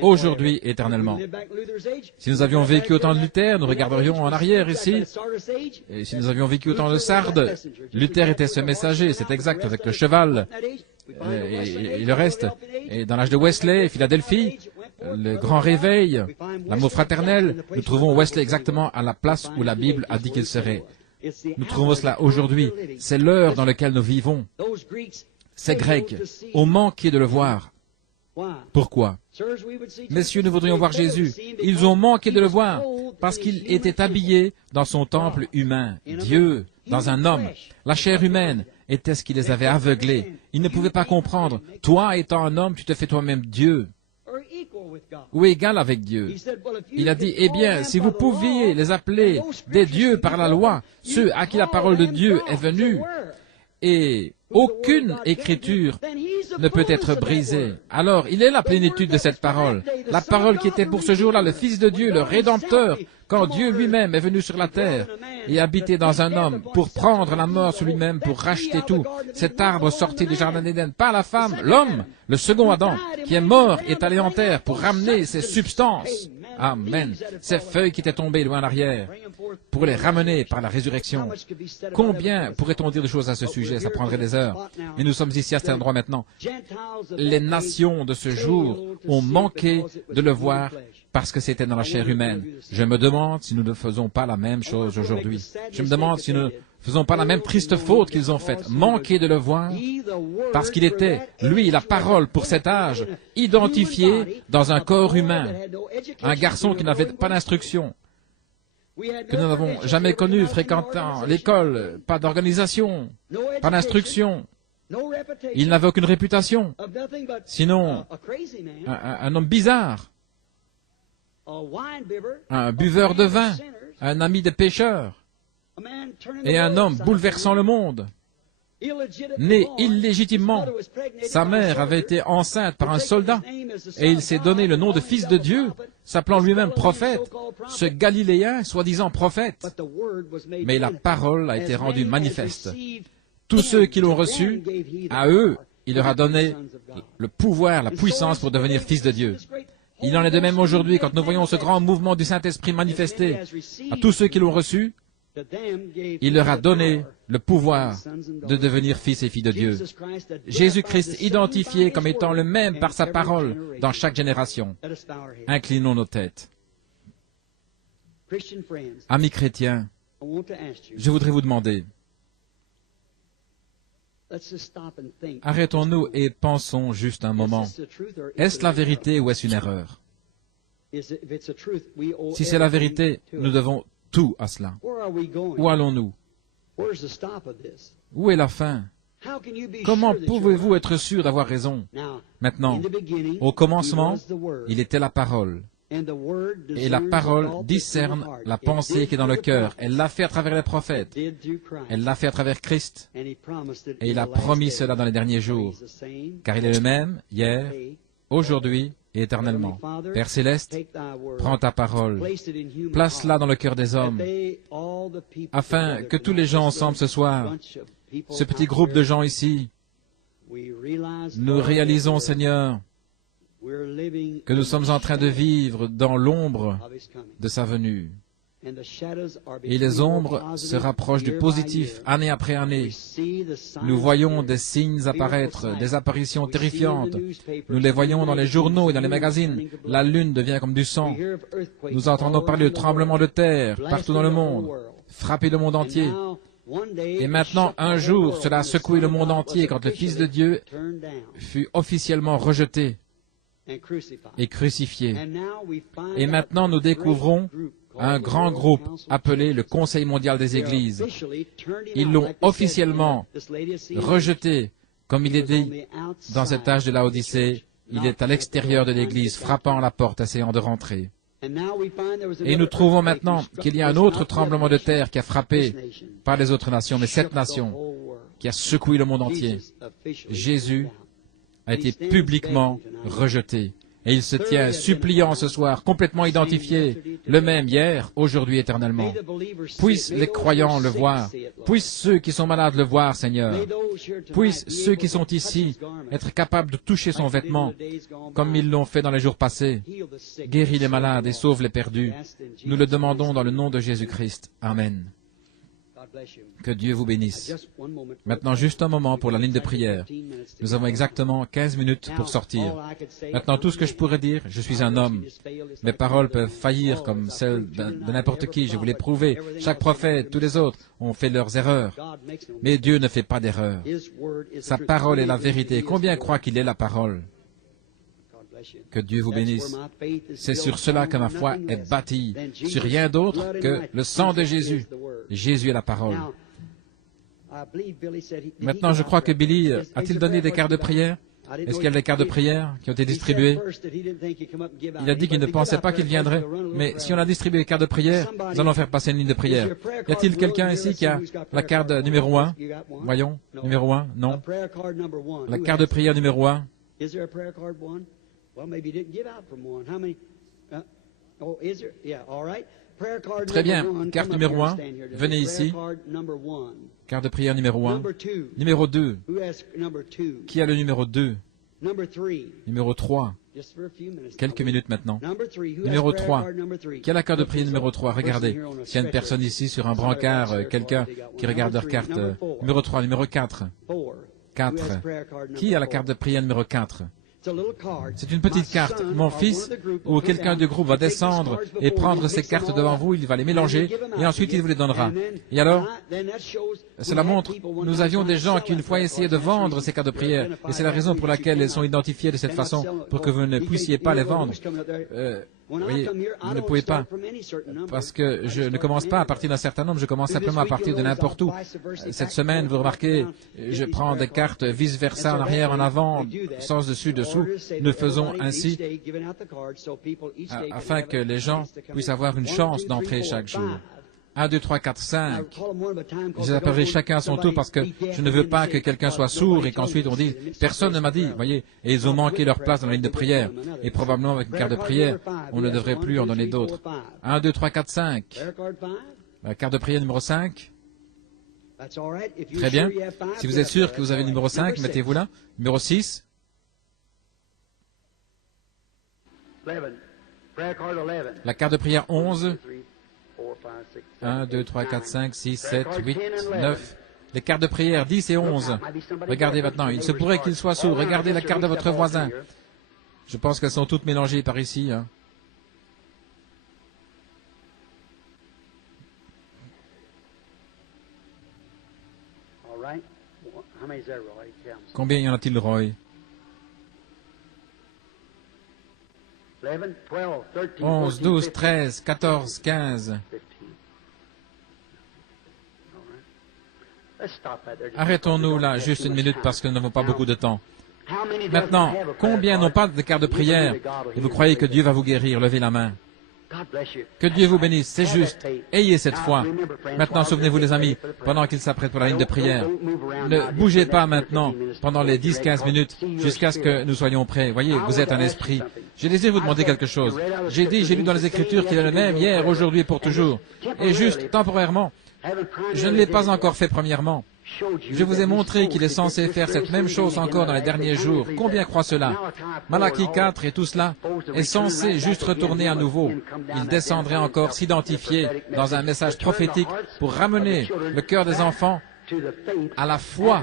aujourd'hui et éternellement. Si nous avions vécu au temps de Luther, nous regarderions en arrière ici. Et si nous avions vécu au temps de Sardes, Luther était ce messager, c'est exact, avec le cheval et le reste. Et dans l'âge de Wesley, Philadelphie, le grand réveil, l'amour fraternel, nous trouvons Wesley exactement à la place où la Bible a dit qu'il serait. Nous trouvons cela aujourd'hui. C'est l'heure dans laquelle nous vivons. Ces Grecs ont manqué de le voir. Pourquoi? Messieurs, nous voudrions voir Jésus. Ils ont manqué de le voir parce qu'il était habillé dans son temple humain, Dieu, dans un homme. La chair humaine était ce qui les avait aveuglés. Ils ne pouvaient pas comprendre. Toi, étant un homme, tu te fais toi-même Dieu, ou égal avec Dieu. Il a dit, eh bien, si vous pouviez les appeler des dieux par la loi, ceux à qui la parole de Dieu est venue, et aucune écriture ne peut être brisée. Alors, il est la plénitude de cette parole. La parole qui était pour ce jour-là le Fils de Dieu, le Rédempteur, quand Dieu lui-même est venu sur la terre et habité dans un homme pour prendre la mort sur lui-même, pour racheter tout. Cet arbre sorti du jardin d'Éden, pas la femme, l'homme, le second Adam, qui est mort et est allé en terre pour ramener ses substances. Amen. Ces feuilles qui étaient tombées loin en arrière, pour les ramener par la résurrection. Combien pourrait-on dire de choses à ce sujet? Ça prendrait des heures. Mais nous sommes ici à cet endroit maintenant. Les nations de ce jour ont manqué de le voir parce que c'était dans la chair humaine. Je me demande si nous ne faisons pas la même chose aujourd'hui. Je me demande si nous ne faisons pas la même triste faute qu'ils ont faite. Manquer de le voir parce qu'il était, lui, la parole pour cet âge, identifié dans un corps humain. Un garçon qui n'avait pas d'instruction, que nous n'avons jamais connu, fréquentant l'école, pas d'organisation, pas d'instruction. Il n'avait aucune réputation, sinon un homme bizarre, un buveur de vin, un ami des pécheurs, et un homme bouleversant le monde. Né illégitimement, sa mère avait été enceinte par un soldat, et il s'est donné le nom de Fils de Dieu, s'appelant lui-même prophète, ce Galiléen, soi-disant prophète. Mais la parole a été rendue manifeste. Tous ceux qui l'ont reçu, à eux, il leur a donné le pouvoir, la puissance pour devenir fils de Dieu. Il en est de même aujourd'hui, quand nous voyons ce grand mouvement du Saint-Esprit manifesté. À tous ceux qui l'ont reçu, il leur a donné le pouvoir de devenir fils et filles de Dieu. Jésus-Christ identifié comme étant le même par sa parole dans chaque génération. Inclinons nos têtes. Amis chrétiens, je voudrais vous demander, arrêtons-nous et pensons juste un moment. Est-ce la vérité ou est-ce une erreur? Si c'est la vérité, nous devons tout à cela. Où allons-nous? Où est la fin? Comment pouvez-vous être sûr d'avoir raison? Maintenant, au commencement, il était la parole. Et la parole discerne la pensée qui est dans le cœur. Elle l'a fait à travers les prophètes. Elle l'a fait à travers Christ. Et il a promis cela dans les derniers jours. Car il est le même, hier, aujourd'hui et éternellement. Père Céleste, prends ta parole, place-la dans le cœur des hommes, afin que tous les gens ensemble ce soir, ce petit groupe de gens ici, nous réalisons, Seigneur, que nous sommes en train de vivre dans l'ombre de sa venue. Et les ombres se rapprochent du positif année après année. Nous voyons des signes apparaître, des apparitions terrifiantes. Nous les voyons dans les journaux et dans les magazines. La lune devient comme du sang. Nous entendons parler de tremblements de terre partout dans le monde, frapper le monde entier. Et maintenant, un jour, cela a secoué le monde entier quand le Fils de Dieu fut officiellement rejeté et crucifié. Et maintenant, nous découvrons un grand groupe appelé le Conseil mondial des Églises. Ils l'ont officiellement rejeté, comme il est dit dans cet âge de Laodicée. Il est à l'extérieur de l'Église, frappant à la porte, essayant de rentrer. Et nous trouvons maintenant qu'il y a un autre tremblement de terre qui a frappé, pas les autres nations, mais cette nation, qui a secoué le monde entier. Jésus a été publiquement rejeté. Et il se tient suppliant ce soir, complètement identifié, le même hier, aujourd'hui, éternellement. Puissent les croyants le voir, puissent ceux qui sont malades le voir, Seigneur. Puissent ceux qui sont ici être capables de toucher son vêtement, comme ils l'ont fait dans les jours passés. Guéris les malades et sauve les perdus. Nous le demandons dans le nom de Jésus-Christ. Amen. Que Dieu vous bénisse. Maintenant, juste un moment pour la ligne de prière. Nous avons exactement 15 minutes pour sortir. Maintenant, tout ce que je pourrais dire, je suis un homme. Mes paroles peuvent faillir comme celles de n'importe qui, je vous l'ai prouvé. Chaque prophète, tous les autres, ont fait leurs erreurs. Mais Dieu ne fait pas d'erreurs. Sa parole est la vérité. Combien croient qu'il est la parole? Que Dieu vous bénisse. C'est sur cela que ma foi est bâtie, sur rien d'autre que le sang de Jésus. Jésus est la parole. Maintenant, je crois que Billy, a-t-il donné des cartes de prière? Est-ce qu'il y a des cartes de prière qui ont été distribuées? Il a dit qu'il ne pensait pas qu'il viendrait, mais si on a distribué les cartes de prière, nous allons faire passer une ligne de prière. Y a-t-il quelqu'un ici qui a la carte numéro 1? Voyons, numéro 1, non. La carte de prière numéro 1. Très bien. Carte numéro 1. Venez ici. Carte de prière numéro 1. Numéro 2. Qui a le numéro 2? Numéro 3. Quelques minutes maintenant. Numéro 3. Qui a la carte de prière numéro 3? Regardez. S'il y a une personne ici sur un brancard, quelqu'un qui regarde leur carte. Numéro 3. Numéro 4. 4. Qui a la carte de prière numéro 4? C'est une petite carte. Mon fils ou quelqu'un du groupe va descendre et prendre ces cartes devant vous, il va les mélanger et ensuite il vous les donnera. Et alors, cela montre, nous avions des gens qui une fois essayaient de vendre ces cartes de prière et c'est la raison pour laquelle elles sont identifiées de cette façon, pour que vous ne puissiez pas les vendre. Vous voyez, vous ne pouvez pas, parce que je ne commence pas à partir d'un certain nombre, je commence simplement à partir de n'importe où. Cette semaine, vous remarquez, je prends des cartes vice-versa, en arrière, en avant, sens dessus, dessous. Nous faisons ainsi afin que les gens puissent avoir une chance d'entrer chaque jour. 1, 2, 3, 4, 5. Je les appellerai chacun à son tour parce que je ne veux pas que quelqu'un soit sourd et qu'ensuite on dise « Personne ne m'a dit ». Voyez, et ils ont manqué leur place dans la ligne de prière. Et probablement avec une carte de prière, on ne devrait plus en donner d'autres. 1, 2, 3, 4, 5. La carte de prière numéro 5. Très bien. Si vous êtes sûr que vous avez le numéro 5, mettez-vous là. Numéro 6. 11. La carte de prière 11. 1, 2, 3, 4, 5, 6, 7, 8, 9. Les cartes de prière 10 et 11. Regardez maintenant, il se pourrait qu'il soit sourd. Regardez la carte de votre voisin. Je pense qu'elles sont toutes mélangées par ici. Hein. Combien y en a-t-il, Roy? 11, 12, 13, 14, 15. Arrêtons-nous là juste une minute parce que nous n'avons pas beaucoup de temps. Maintenant, combien n'ont pas de carte de prière et vous croyez que Dieu va vous guérir? Levez la main. Que Dieu vous bénisse, c'est juste. Ayez cette foi. Maintenant, souvenez-vous les amis, pendant qu'ils s'apprêtent pour la ligne de prière, ne bougez pas maintenant pendant les 10-15 minutes jusqu'à ce que nous soyons prêts. Voyez, vous êtes un esprit. Je désire vous demander quelque chose. J'ai lu dans les Écritures qu'il est le même hier, aujourd'hui et pour toujours. Et juste, temporairement, je ne l'ai pas encore fait premièrement. Je vous ai montré qu'il est censé faire cette même chose encore dans les derniers jours. Combien croient cela? Malachie 4 et tout cela est censé juste retourner à nouveau. Il descendrait encore s'identifier dans un message prophétique pour ramener le cœur des enfants à la foi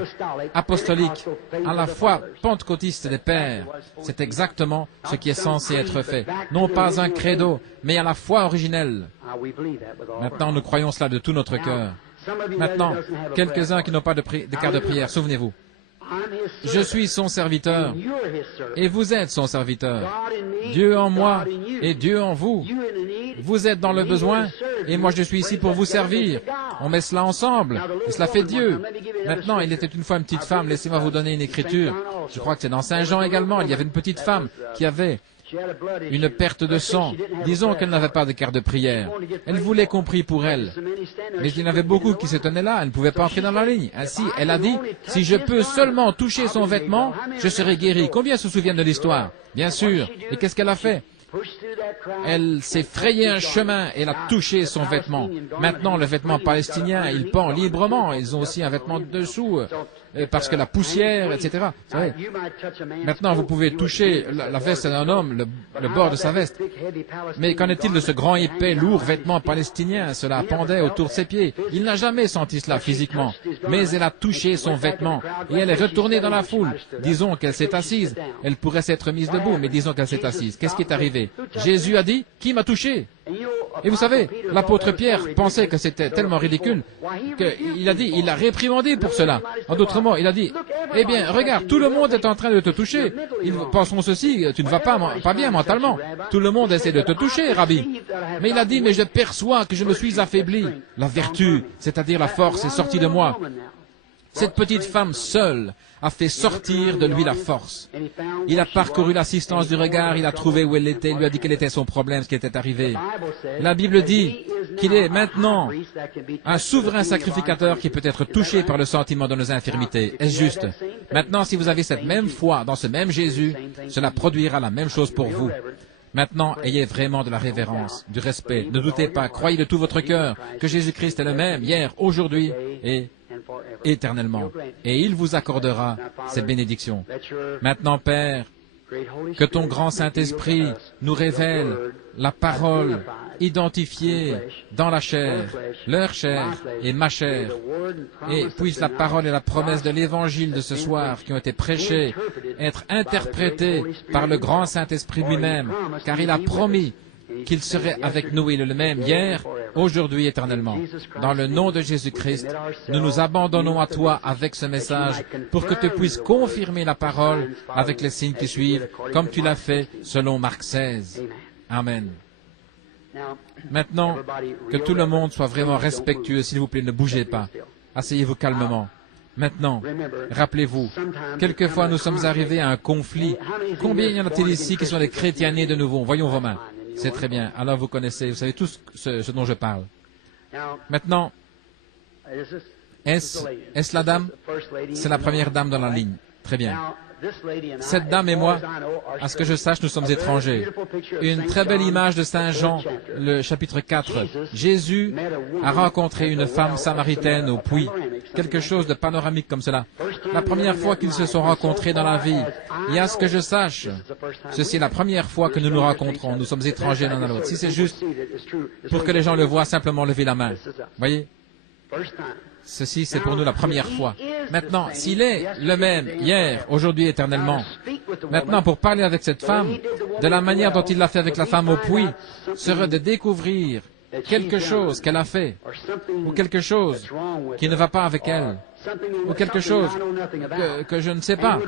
apostolique, à la foi pentecôtiste des pères. C'est exactement ce qui est censé être fait. Non pas un credo, mais à la foi originelle. Maintenant, nous croyons cela de tout notre cœur. Maintenant, quelques-uns qui n'ont pas de carte de prière, souvenez-vous. Je suis son serviteur, et vous êtes son serviteur. Dieu en moi et Dieu en vous. Vous êtes dans le besoin, et moi je suis ici pour vous servir. On met cela ensemble, et cela fait Dieu. Maintenant, il était une fois une petite femme, laissez-moi vous donner une écriture. Je crois que c'est dans Saint Jean également, il y avait une petite femme qui avait une perte de sang. Disons qu'elle n'avait pas de carte de prière. Elle voulait qu'on prie pour elle. Mais il y en avait beaucoup qui se tenaient là, elle ne pouvait pas entrer dans la ligne. Ainsi, elle a dit, si je peux seulement toucher son vêtement, je serai guérie. Combien se souviennent de l'histoire? Bien sûr. Et qu'est-ce qu'elle a fait? Elle s'est frayé un chemin et elle a touché son vêtement. Maintenant, le vêtement palestinien, il pend librement. Ils ont aussi un vêtement dessous, parce que la poussière, etc. Vous savez. Maintenant, vous pouvez toucher la veste d'un homme, le bord de sa veste. Mais qu'en est-il de ce grand épais, lourd vêtement palestinien? Cela pendait autour de ses pieds. Il n'a jamais senti cela physiquement. Mais elle a touché son vêtement et elle est retournée dans la foule. Disons qu'elle s'est assise. Elle pourrait s'être mise debout, mais disons qu'elle s'est assise. Qu'est-ce qui est arrivé? Jésus a dit, qui m'a touché? Et vous savez, l'apôtre Pierre pensait que c'était tellement ridicule qu'il a dit, il l'a réprimandé pour cela. En d'autres mots, il a dit, eh bien, regarde, tout le monde est en train de te toucher. Ils penseront ceci, tu ne vas pas bien mentalement. Tout le monde essaie de te toucher, Rabbi. Mais il a dit, mais je perçois que je me suis affaibli. La vertu, c'est-à-dire la force, est sortie de moi. Cette petite femme seule a fait sortir de lui la force. Il a parcouru l'assistance du regard, il a trouvé où elle était, il lui a dit quel était son problème, ce qui était arrivé. La Bible dit qu'il est maintenant un souverain sacrificateur qui peut être touché par le sentiment de nos infirmités. Est-ce juste? Maintenant, si vous avez cette même foi dans ce même Jésus, cela produira la même chose pour vous. Maintenant, ayez vraiment de la révérence, du respect. Ne doutez pas, croyez de tout votre cœur que Jésus-Christ est le même hier, aujourd'hui et éternellement. Et il vous accordera ces bénédictions. Maintenant, Père, que ton grand Saint-Esprit nous révèle la parole identifiée dans la chair, leur chair et ma chair, et puisse la parole et la promesse de l'Évangile de ce soir qui ont été prêchés être interprétées par le grand Saint-Esprit lui-même, car il a promis qu'il serait avec nous, il est le même hier, aujourd'hui, éternellement. Dans le nom de Jésus-Christ, nous nous abandonnons à toi avec ce message pour que tu puisses confirmer la parole avec les signes qui suivent, comme tu l'as fait selon Marc 16. Amen. Maintenant, que tout le monde soit vraiment respectueux, s'il vous plaît, ne bougez pas. Asseyez-vous calmement. Maintenant, rappelez-vous, quelquefois nous sommes arrivés à un conflit. Combien y en a-t-il ici qui sont des chrétiens nés de nouveau? Voyons vos mains. C'est très bien. Alors vous connaissez, vous savez tout ce dont je parle. Maintenant, est-ce la dame? C'est la première dame dans la ligne. Très bien. Cette dame et moi, à ce que je sache, nous sommes étrangers. Une très belle image de Saint Jean, le chapitre 4. Jésus a rencontré une femme samaritaine au puits. Quelque chose de panoramique comme cela. La première fois qu'ils se sont rencontrés dans la vie. Et à ce que je sache, ceci est la première fois que nous nous rencontrons. Nous sommes étrangers l'un à l'autre. Si c'est juste pour que les gens le voient, simplement lever la main. Voyez? Ceci, c'est pour nous la première fois. Maintenant, s'il est le même hier, aujourd'hui, éternellement, maintenant, pour parler avec cette femme, de la manière dont il l'a fait avec la femme au puits, serait de découvrir quelque chose qu'elle a fait, ou quelque chose qui ne va pas avec elle, ou quelque chose que je ne sais pas,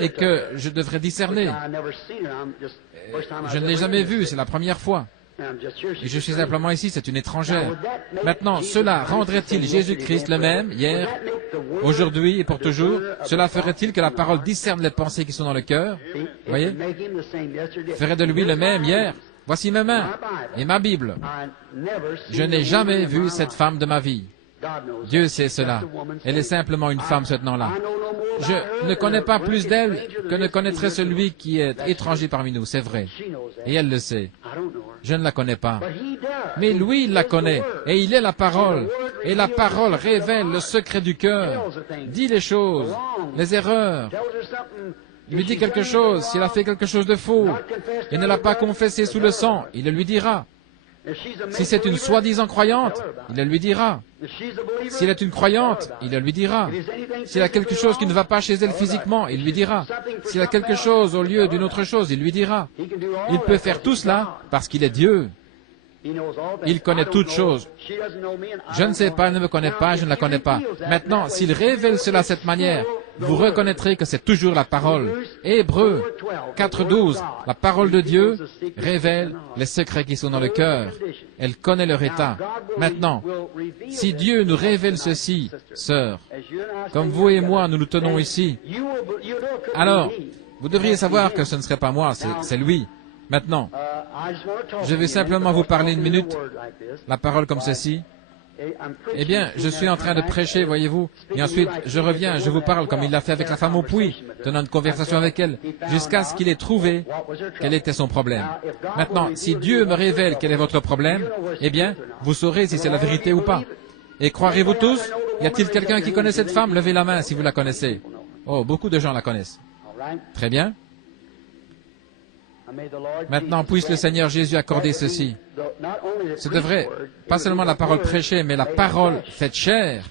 et que je devrais discerner. Je ne l'ai jamais vue, c'est la première fois. Et je suis simplement ici, c'est une étrangère. Maintenant, cela rendrait-il Jésus-Christ le même, hier, aujourd'hui et pour toujours? Cela ferait-il que la parole discerne les pensées qui sont dans le cœur? Voyez? Ferait de lui le même, hier? Voici mes mains et ma Bible. Je n'ai jamais vu cette femme de ma vie. Dieu sait cela. Elle est simplement une femme ce temps-là. Je ne connais pas plus d'elle que ne connaîtrait celui qui est étranger parmi nous, c'est vrai. Et elle le sait. Je ne la connais pas. Mais lui, il la connaît. Et il est la parole. Et la parole révèle le secret du cœur. Dit les choses, les erreurs. Il lui dit quelque chose. S'il a fait quelque chose de faux et ne l'a pas confessé sous le sang, il le lui dira. Si c'est une soi-disant croyante, il le lui dira. Si elle est une croyante, il le lui dira. S'il y a quelque chose qui ne va pas chez elle physiquement, il lui dira. S'il y a quelque chose au lieu d'une autre chose, il lui dira. Il peut faire tout cela parce qu'il est Dieu. Il connaît toutes choses. Je ne sais pas, elle ne me connaît pas, je ne la connais pas. Maintenant, s'il révèle cela de cette manière, vous reconnaîtrez que c'est toujours la parole. Hébreux 4.12, la parole de Dieu révèle les secrets qui sont dans le cœur. Elle connaît leur état. Maintenant, si Dieu nous révèle ceci, sœur, comme vous et moi, nous nous tenons ici, alors, vous devriez savoir que ce ne serait pas moi, c'est lui. Maintenant, je vais simplement vous parler une minute, la parole comme ceci. Eh bien, je suis en train de prêcher, voyez-vous, et ensuite, je reviens, je vous parle comme il l'a fait avec la femme au puits, tenant une conversation avec elle, jusqu'à ce qu'il ait trouvé quel était son problème. Maintenant, si Dieu me révèle quel est votre problème, eh bien, vous saurez si c'est la vérité ou pas. Et croirez-vous tous? Y a-t-il quelqu'un qui connaît cette femme? Levez la main si vous la connaissez. Oh, beaucoup de gens la connaissent. Très bien. Maintenant, puisse le Seigneur Jésus accorder ceci. Ce devrait, pas seulement la parole prêchée, mais la parole faite chair,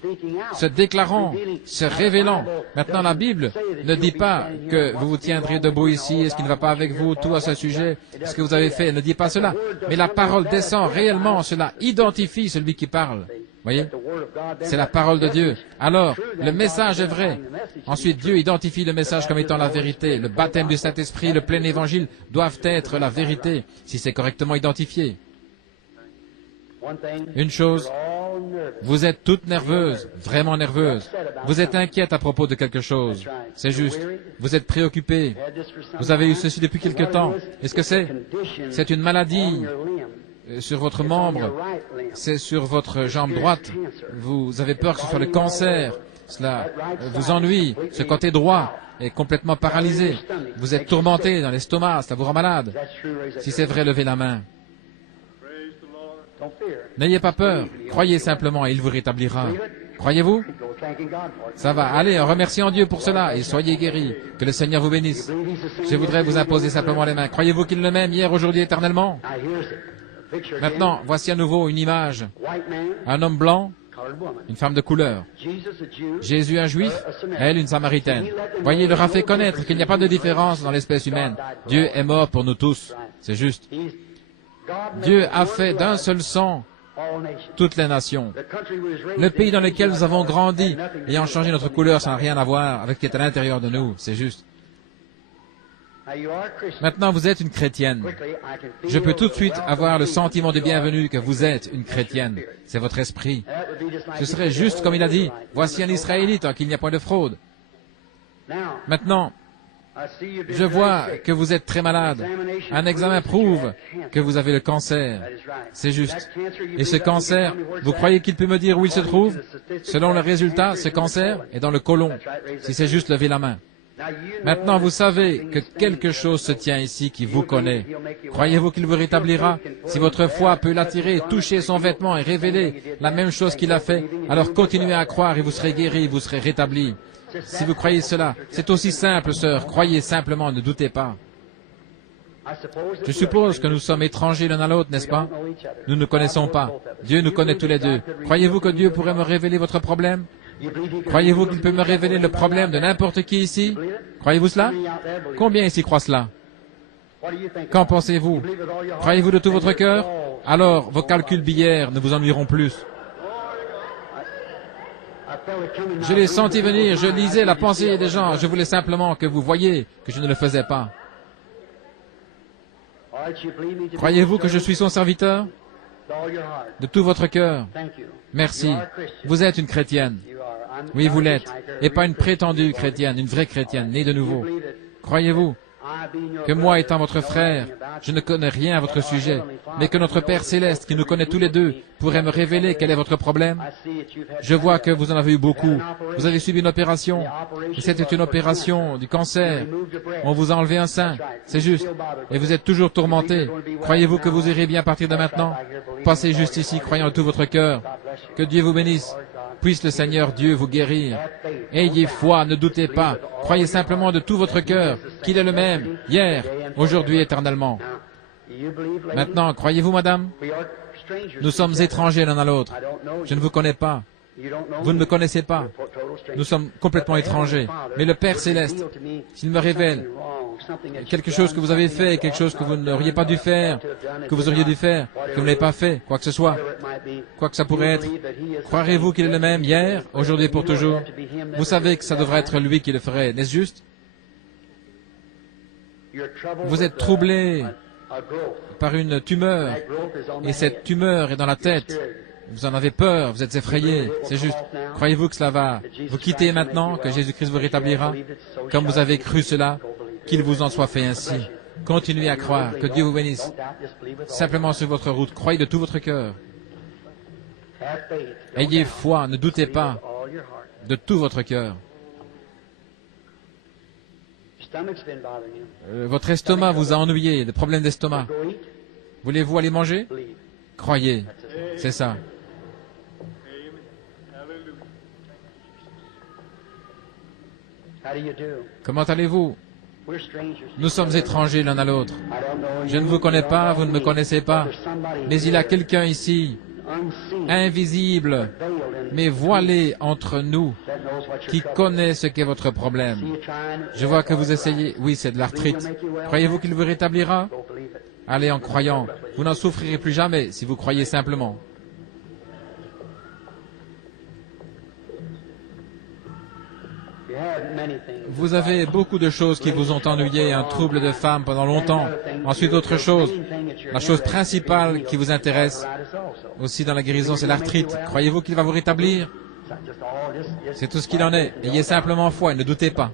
se déclarant, se révélant. Maintenant, la Bible ne dit pas que vous vous tiendrez debout ici, est-ce qu'il ne va pas avec vous, tout à ce sujet, ce que vous avez fait, ne dit pas cela. Mais la parole descend réellement, cela identifie celui qui parle. Voyez? C'est la parole de Dieu. Alors, le message est vrai. Ensuite, Dieu identifie le message comme étant la vérité. Le baptême du Saint-Esprit, le plein évangile doivent être la vérité, si c'est correctement identifié. Une chose, vous êtes toutes nerveuses, vraiment nerveuses. Vous êtes inquiète à propos de quelque chose. C'est juste. Vous êtes préoccupée. Vous avez eu ceci depuis quelque temps. Est-ce que c'est? C'est une maladie sur votre membre, c'est sur votre jambe droite. Vous avez peur que ce soit le cancer. Cela vous ennuie. Ce côté droit est complètement paralysé. Vous êtes tourmenté dans l'estomac, cela vous rend malade. Si c'est vrai, levez la main. N'ayez pas peur. Croyez simplement et il vous rétablira. Croyez-vous? Ça va. Allez, en remerciant Dieu pour cela et soyez guéris. Que le Seigneur vous bénisse. Je voudrais vous imposer simplement les mains. Croyez-vous qu'il le m'aime hier, aujourd'hui, éternellement? Maintenant, voici à nouveau une image. Un homme blanc, une femme de couleur. Jésus, un juif, elle, une samaritaine. Voyez, il leur a fait connaître qu'il n'y a pas de différence dans l'espèce humaine. Dieu est mort pour nous tous. C'est juste. Dieu a fait d'un seul sang toutes les nations. Le pays dans lequel nous avons grandi, ayant changé notre couleur, ça n'a rien à voir avec ce qui est à l'intérieur de nous. C'est juste. Maintenant, vous êtes une chrétienne. Je peux tout de suite avoir le sentiment de bienvenue que vous êtes une chrétienne. C'est votre esprit. Ce serait juste comme il a dit, voici un Israélite en qu'il n'y a point de fraude. Maintenant, je vois que vous êtes très malade. Un examen prouve que vous avez le cancer. C'est juste. Et ce cancer, vous croyez qu'il peut me dire où il se trouve? Selon le résultat, ce cancer est dans le côlon. Si c'est juste, levez la main. Maintenant, vous savez que quelque chose se tient ici qui vous connaît. Croyez-vous qu'il vous rétablira? Si votre foi peut l'attirer, toucher son vêtement et révéler la même chose qu'il a fait, alors continuez à croire et vous serez guéri, vous serez rétabli. Si vous croyez cela, c'est aussi simple, sœur. Croyez simplement, ne doutez pas. Je suppose que nous sommes étrangers l'un à l'autre, n'est-ce pas? Nous ne connaissons pas. Dieu nous connaît tous les deux. Croyez-vous que Dieu pourrait me révéler votre problème? Croyez-vous qu'il peut me révéler le problème de n'importe qui ici? Croyez-vous cela? Combien ici croient cela? Qu'en pensez-vous? Croyez-vous de tout votre cœur? Alors, vos calculs billets ne vous ennuieront plus. Je l'ai senti venir, je lisais la pensée des gens, je voulais simplement que vous voyiez que je ne le faisais pas. Croyez-vous que je suis son serviteur? De tout votre cœur. Merci. Vous êtes une chrétienne. Oui, vous l'êtes. Et pas une prétendue chrétienne, une vraie chrétienne, née de nouveau. Croyez-vous que moi étant votre frère, je ne connais rien à votre sujet, mais que notre Père Céleste, qui nous connaît tous les deux, pourrait me révéler quel est votre problème? Je vois que vous en avez eu beaucoup. Vous avez subi une opération, et c'était une opération du cancer. On vous a enlevé un sein, c'est juste. Et vous êtes toujours tourmenté. Croyez-vous que vous irez bien à partir de maintenant? Passez juste ici, croyant de tout votre cœur. Que Dieu vous bénisse. Puisse le Seigneur Dieu vous guérir. Ayez foi, ne doutez pas. Croyez simplement de tout votre cœur qu'il est le même, hier, aujourd'hui, éternellement. Maintenant, croyez-vous, madame? Nous sommes étrangers l'un à l'autre. Je ne vous connais pas. Vous ne me connaissez pas. Nous sommes complètement étrangers. Mais le Père Céleste, s'il me révèle quelque chose que vous avez fait, quelque chose que vous n'auriez pas dû faire, que vous auriez dû faire, que vous n'avez pas fait, quoi que ce soit, quoi que ça pourrait être. Croirez-vous qu'il est le même hier, aujourd'hui et pour toujours? Vous savez que ça devrait être lui qui le ferait, n'est-ce juste? Vous êtes troublé par une tumeur, et cette tumeur est dans la tête. Vous en avez peur, vous êtes effrayé, c'est juste. Croyez-vous que cela va vous quitter maintenant, que Jésus-Christ vous rétablira? Comme vous avez cru cela, qu'il vous en soit fait ainsi. Continuez à croire, que Dieu vous bénisse. Simplement sur votre route, croyez de tout votre cœur. Ayez foi, ne doutez pas, de tout votre cœur. Votre estomac vous a ennuyé, des problèmes d'estomac. Voulez-vous aller manger? Croyez, c'est ça. Comment allez-vous? Nous sommes étrangers l'un à l'autre. Je ne vous connais pas, vous ne me connaissez pas, mais il y a quelqu'un ici, invisible, mais voilé entre nous, qui connaît ce qu'est votre problème. Je vois que vous essayez. Oui, c'est de l'arthrite. Croyez-vous qu'il vous rétablira? Allez en croyant. Vous n'en souffrirez plus jamais si vous croyez simplement. Vous avez beaucoup de choses qui vous ont ennuyé, un trouble de femme pendant longtemps. Ensuite, autre chose. La chose principale qui vous intéresse aussi dans la guérison, c'est l'arthrite. Croyez-vous qu'il va vous rétablir? C'est tout ce qu'il en est. Ayez simplement foi et ne doutez pas.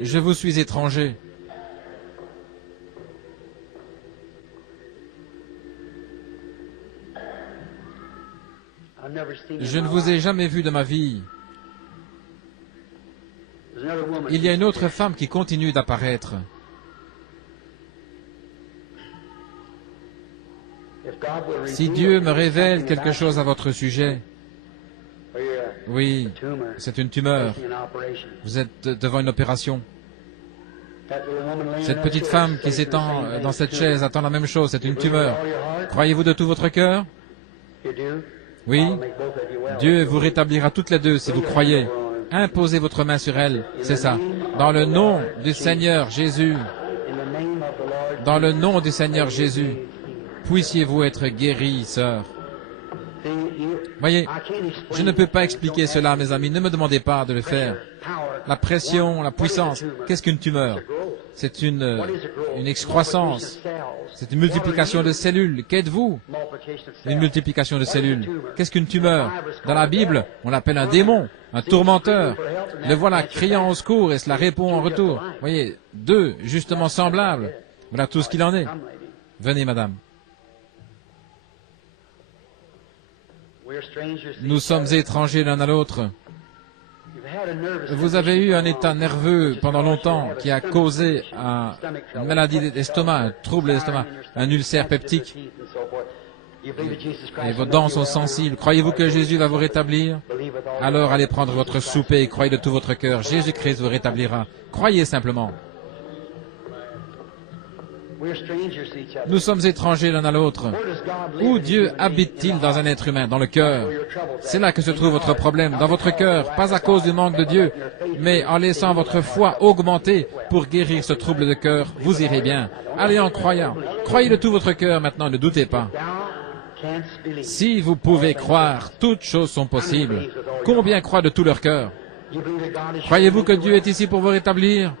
Je vous suis étranger. Je ne vous ai jamais vu de ma vie. Il y a une autre femme qui continue d'apparaître. Si Dieu me révèle quelque chose à votre sujet, oui, c'est une tumeur. Vous êtes devant une opération. Cette petite femme qui s'étend dans cette chaise attend la même chose, c'est une tumeur. Croyez-vous de tout votre cœur? Oui, Dieu vous rétablira toutes les deux si vous croyez. Imposez votre main sur elle, c'est ça. Dans le nom du Seigneur Jésus, dans le nom du Seigneur Jésus, puissiez-vous être guéris, sœur. Voyez, je ne peux pas expliquer cela, mes amis, ne me demandez pas de le faire. La pression, la puissance, qu'est-ce qu'une tumeur? C'est une excroissance, c'est une multiplication de cellules. Qu'êtes-vous? Une multiplication de cellules. Qu'est-ce qu'une tumeur? Dans la Bible, on l'appelle un démon, un tourmenteur. Le voilà criant au secours et cela répond en retour. Voyez, deux, justement semblables. Voilà tout ce qu'il en est. Venez, madame. Nous sommes étrangers l'un à l'autre. Vous avez eu un état nerveux pendant longtemps qui a causé une maladie d'estomac, un trouble d'estomac, un ulcère peptique. Et vos dents sont sensibles. Croyez-vous que Jésus va vous rétablir? Alors allez prendre votre souper et croyez de tout votre cœur. Jésus-Christ vous rétablira. Croyez simplement. Nous sommes étrangers l'un à l'autre. Où Dieu habite-t-il dans un être humain? Dans le cœur. C'est là que se trouve votre problème, dans votre cœur, pas à cause du manque de Dieu, mais en laissant votre foi augmenter pour guérir ce trouble de cœur, vous irez bien. Allez en croyant. Croyez de tout votre cœur maintenant, ne doutez pas. Si vous pouvez croire, toutes choses sont possibles. Combien croient de tout leur cœur? Croyez-vous que Dieu est ici pour vous rétablir?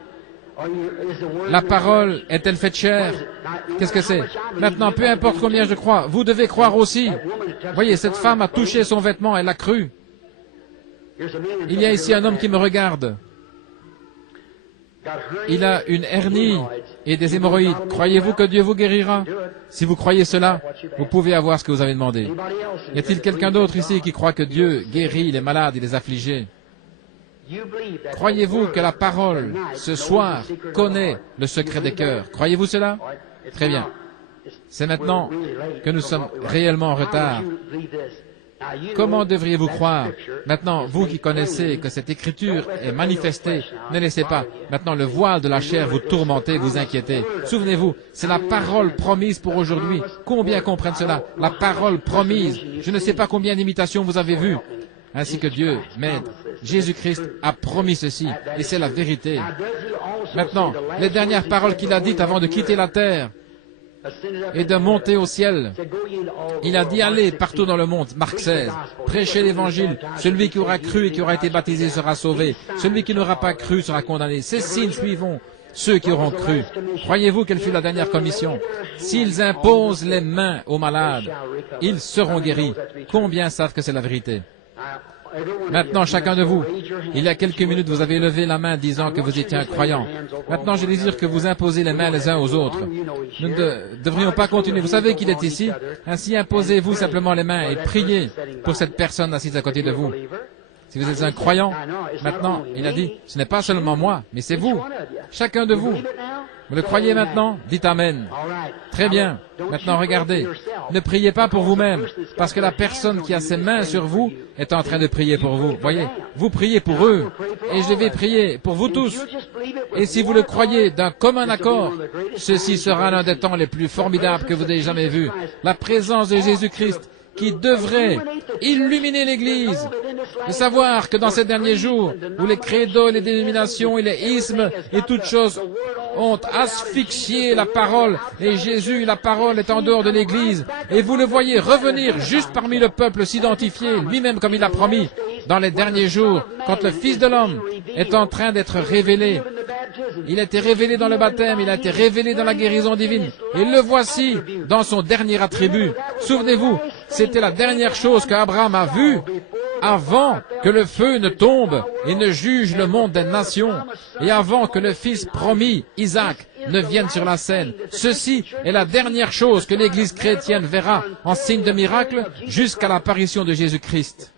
La parole est-elle faite chair? Qu'est-ce que c'est? Maintenant, peu importe combien je crois, vous devez croire aussi. Voyez, cette femme a touché son vêtement, elle l'a cru. Il y a ici un homme qui me regarde. Il a une hernie et des hémorroïdes. Croyez-vous que Dieu vous guérira? Si vous croyez cela, vous pouvez avoir ce que vous avez demandé. Y a-t-il quelqu'un d'autre ici qui croit que Dieu guérit les malades et les affligés? Croyez-vous que la parole, ce soir, connaît le secret des cœurs? Croyez-vous cela? Très bien. C'est maintenant que nous sommes réellement en retard. Comment devriez-vous croire? Maintenant, vous qui connaissez que cette écriture est manifestée, ne laissez pas. Maintenant, le voile de la chair vous tourmentez, vous inquiétez. Souvenez-vous, c'est la parole promise pour aujourd'hui. Combien comprennent cela? La parole promise. Je ne sais pas combien d'imitations vous avez vues. ainsi que Dieu m'aide. Jésus-Christ a promis ceci, et c'est la vérité. Maintenant, les dernières paroles qu'il a dites avant de quitter la terre et de monter au ciel, il a dit, allez partout dans le monde, Marc 16, prêchez l'évangile, celui qui aura cru et qui aura été baptisé sera sauvé, celui qui n'aura pas cru sera condamné. Ces signes suivront ceux qui auront cru. Croyez-vous quelle fut la dernière commission? S'ils imposent les mains aux malades, ils seront guéris. Combien savent que c'est la vérité? Maintenant, chacun de vous, il y a quelques minutes, vous avez levé la main disant que vous étiez un croyant. Maintenant, je désire que vous imposez les mains les uns aux autres. Nous ne devrions pas continuer. Vous savez qu'il est ici. Ainsi, imposez-vous simplement les mains et priez pour cette personne assise à côté de vous. Si vous êtes un croyant, maintenant, il a dit, ce n'est pas seulement moi, mais c'est vous. Chacun de vous. Vous le croyez maintenant? Dites Amen. Très bien. Maintenant, regardez. Ne priez pas pour vous-même, parce que la personne qui a ses mains sur vous est en train de prier pour vous. Voyez, vous priez pour eux, et je vais prier pour vous tous. Et si vous le croyez d'un commun accord, ceci sera l'un des temps les plus formidables que vous ayez jamais vus. La présence de Jésus-Christ qui devrait illuminer l'Église, de savoir que dans ces derniers jours, où les credos, les dénominations et les ismes et toutes choses ont asphyxié la parole, et Jésus, la parole, est en dehors de l'Église, et vous le voyez revenir juste parmi le peuple, s'identifier, lui-même comme il a promis, dans les derniers jours, quand le Fils de l'homme est en train d'être révélé. Il a été révélé dans le baptême, il a été révélé dans la guérison divine, et le voici dans son dernier attribut. Souvenez-vous, c'était la dernière chose qu'Abraham a vue avant que le feu ne tombe et ne juge le monde des nations, et avant que le fils promis, Isaac, ne vienne sur la scène. Ceci est la dernière chose que l'Église chrétienne verra en signe de miracle jusqu'à l'apparition de Jésus-Christ.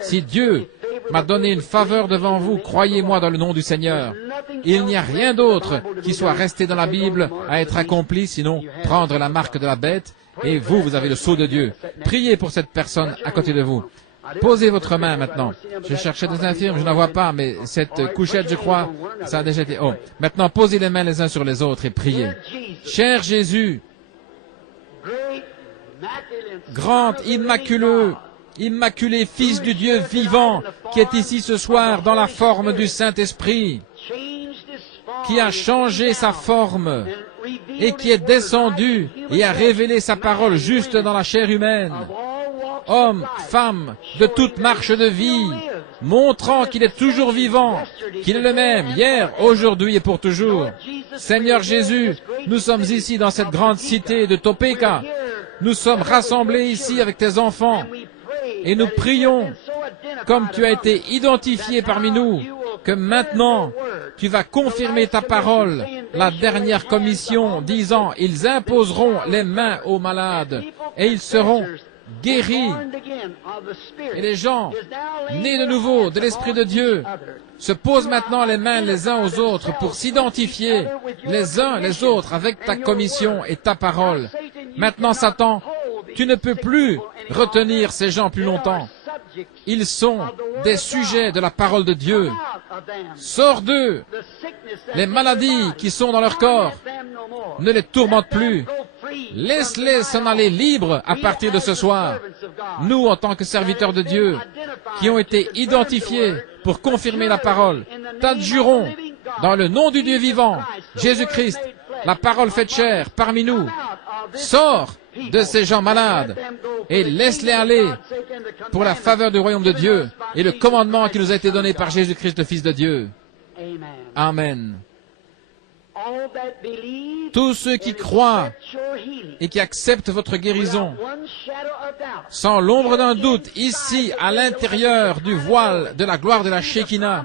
Si Dieu m'a donné une faveur devant vous, croyez-moi dans le nom du Seigneur. Il n'y a rien d'autre qui soit resté dans la Bible à être accompli, sinon prendre la marque de la bête, et vous, vous avez le sceau de Dieu. Priez pour cette personne à côté de vous. Posez votre main maintenant. Je cherchais des infirmes, je n'en vois pas, mais cette couchette, je crois, ça a déjà été... Oh, maintenant, posez les mains les uns sur les autres et priez. Cher Jésus, grand, immaculé Fils du Dieu vivant, qui est ici ce soir dans la forme du Saint-Esprit, qui a changé sa forme et qui est descendu et a révélé sa parole juste dans la chair humaine. Hommes, femmes, de toute marche de vie, montrant qu'il est toujours vivant, qu'il est le même, hier, aujourd'hui et pour toujours. Seigneur Jésus, nous sommes ici dans cette grande cité de Topeka. Nous sommes rassemblés ici avec tes enfants et nous prions, comme tu as été identifié parmi nous, que maintenant tu vas confirmer ta parole, la dernière commission disant « Ils imposeront les mains aux malades et ils seront guéris. » Et les gens, nés de nouveau de l'Esprit de Dieu, se posent maintenant les mains les uns aux autres pour s'identifier les uns les autres avec ta commission et ta parole. Maintenant, Satan, tu ne peux plus retenir ces gens plus longtemps. Ils sont des sujets de la parole de Dieu. Sors d'eux. Les maladies qui sont dans leur corps, ne les tourmente plus. Laisse-les s'en aller libres à partir de ce soir. Nous, en tant que serviteurs de Dieu, qui ont été identifiés pour confirmer la parole, t'adjurons, dans le nom du Dieu vivant, Jésus-Christ, la parole faite chair parmi nous, sors de ces gens malades et laisse-les aller pour la faveur du royaume de Dieu et le commandement qui nous a été donné par Jésus-Christ, le Fils de Dieu. Amen. Tous ceux qui croient et qui acceptent votre guérison, sans l'ombre d'un doute, ici, à l'intérieur du voile de la gloire de la Shekinah,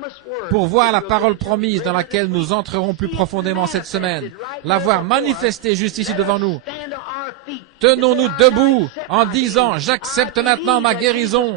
pour voir la parole promise dans laquelle nous entrerons plus profondément cette semaine, la voir manifestée juste ici devant nous. Tenons-nous debout en disant, j'accepte maintenant ma guérison.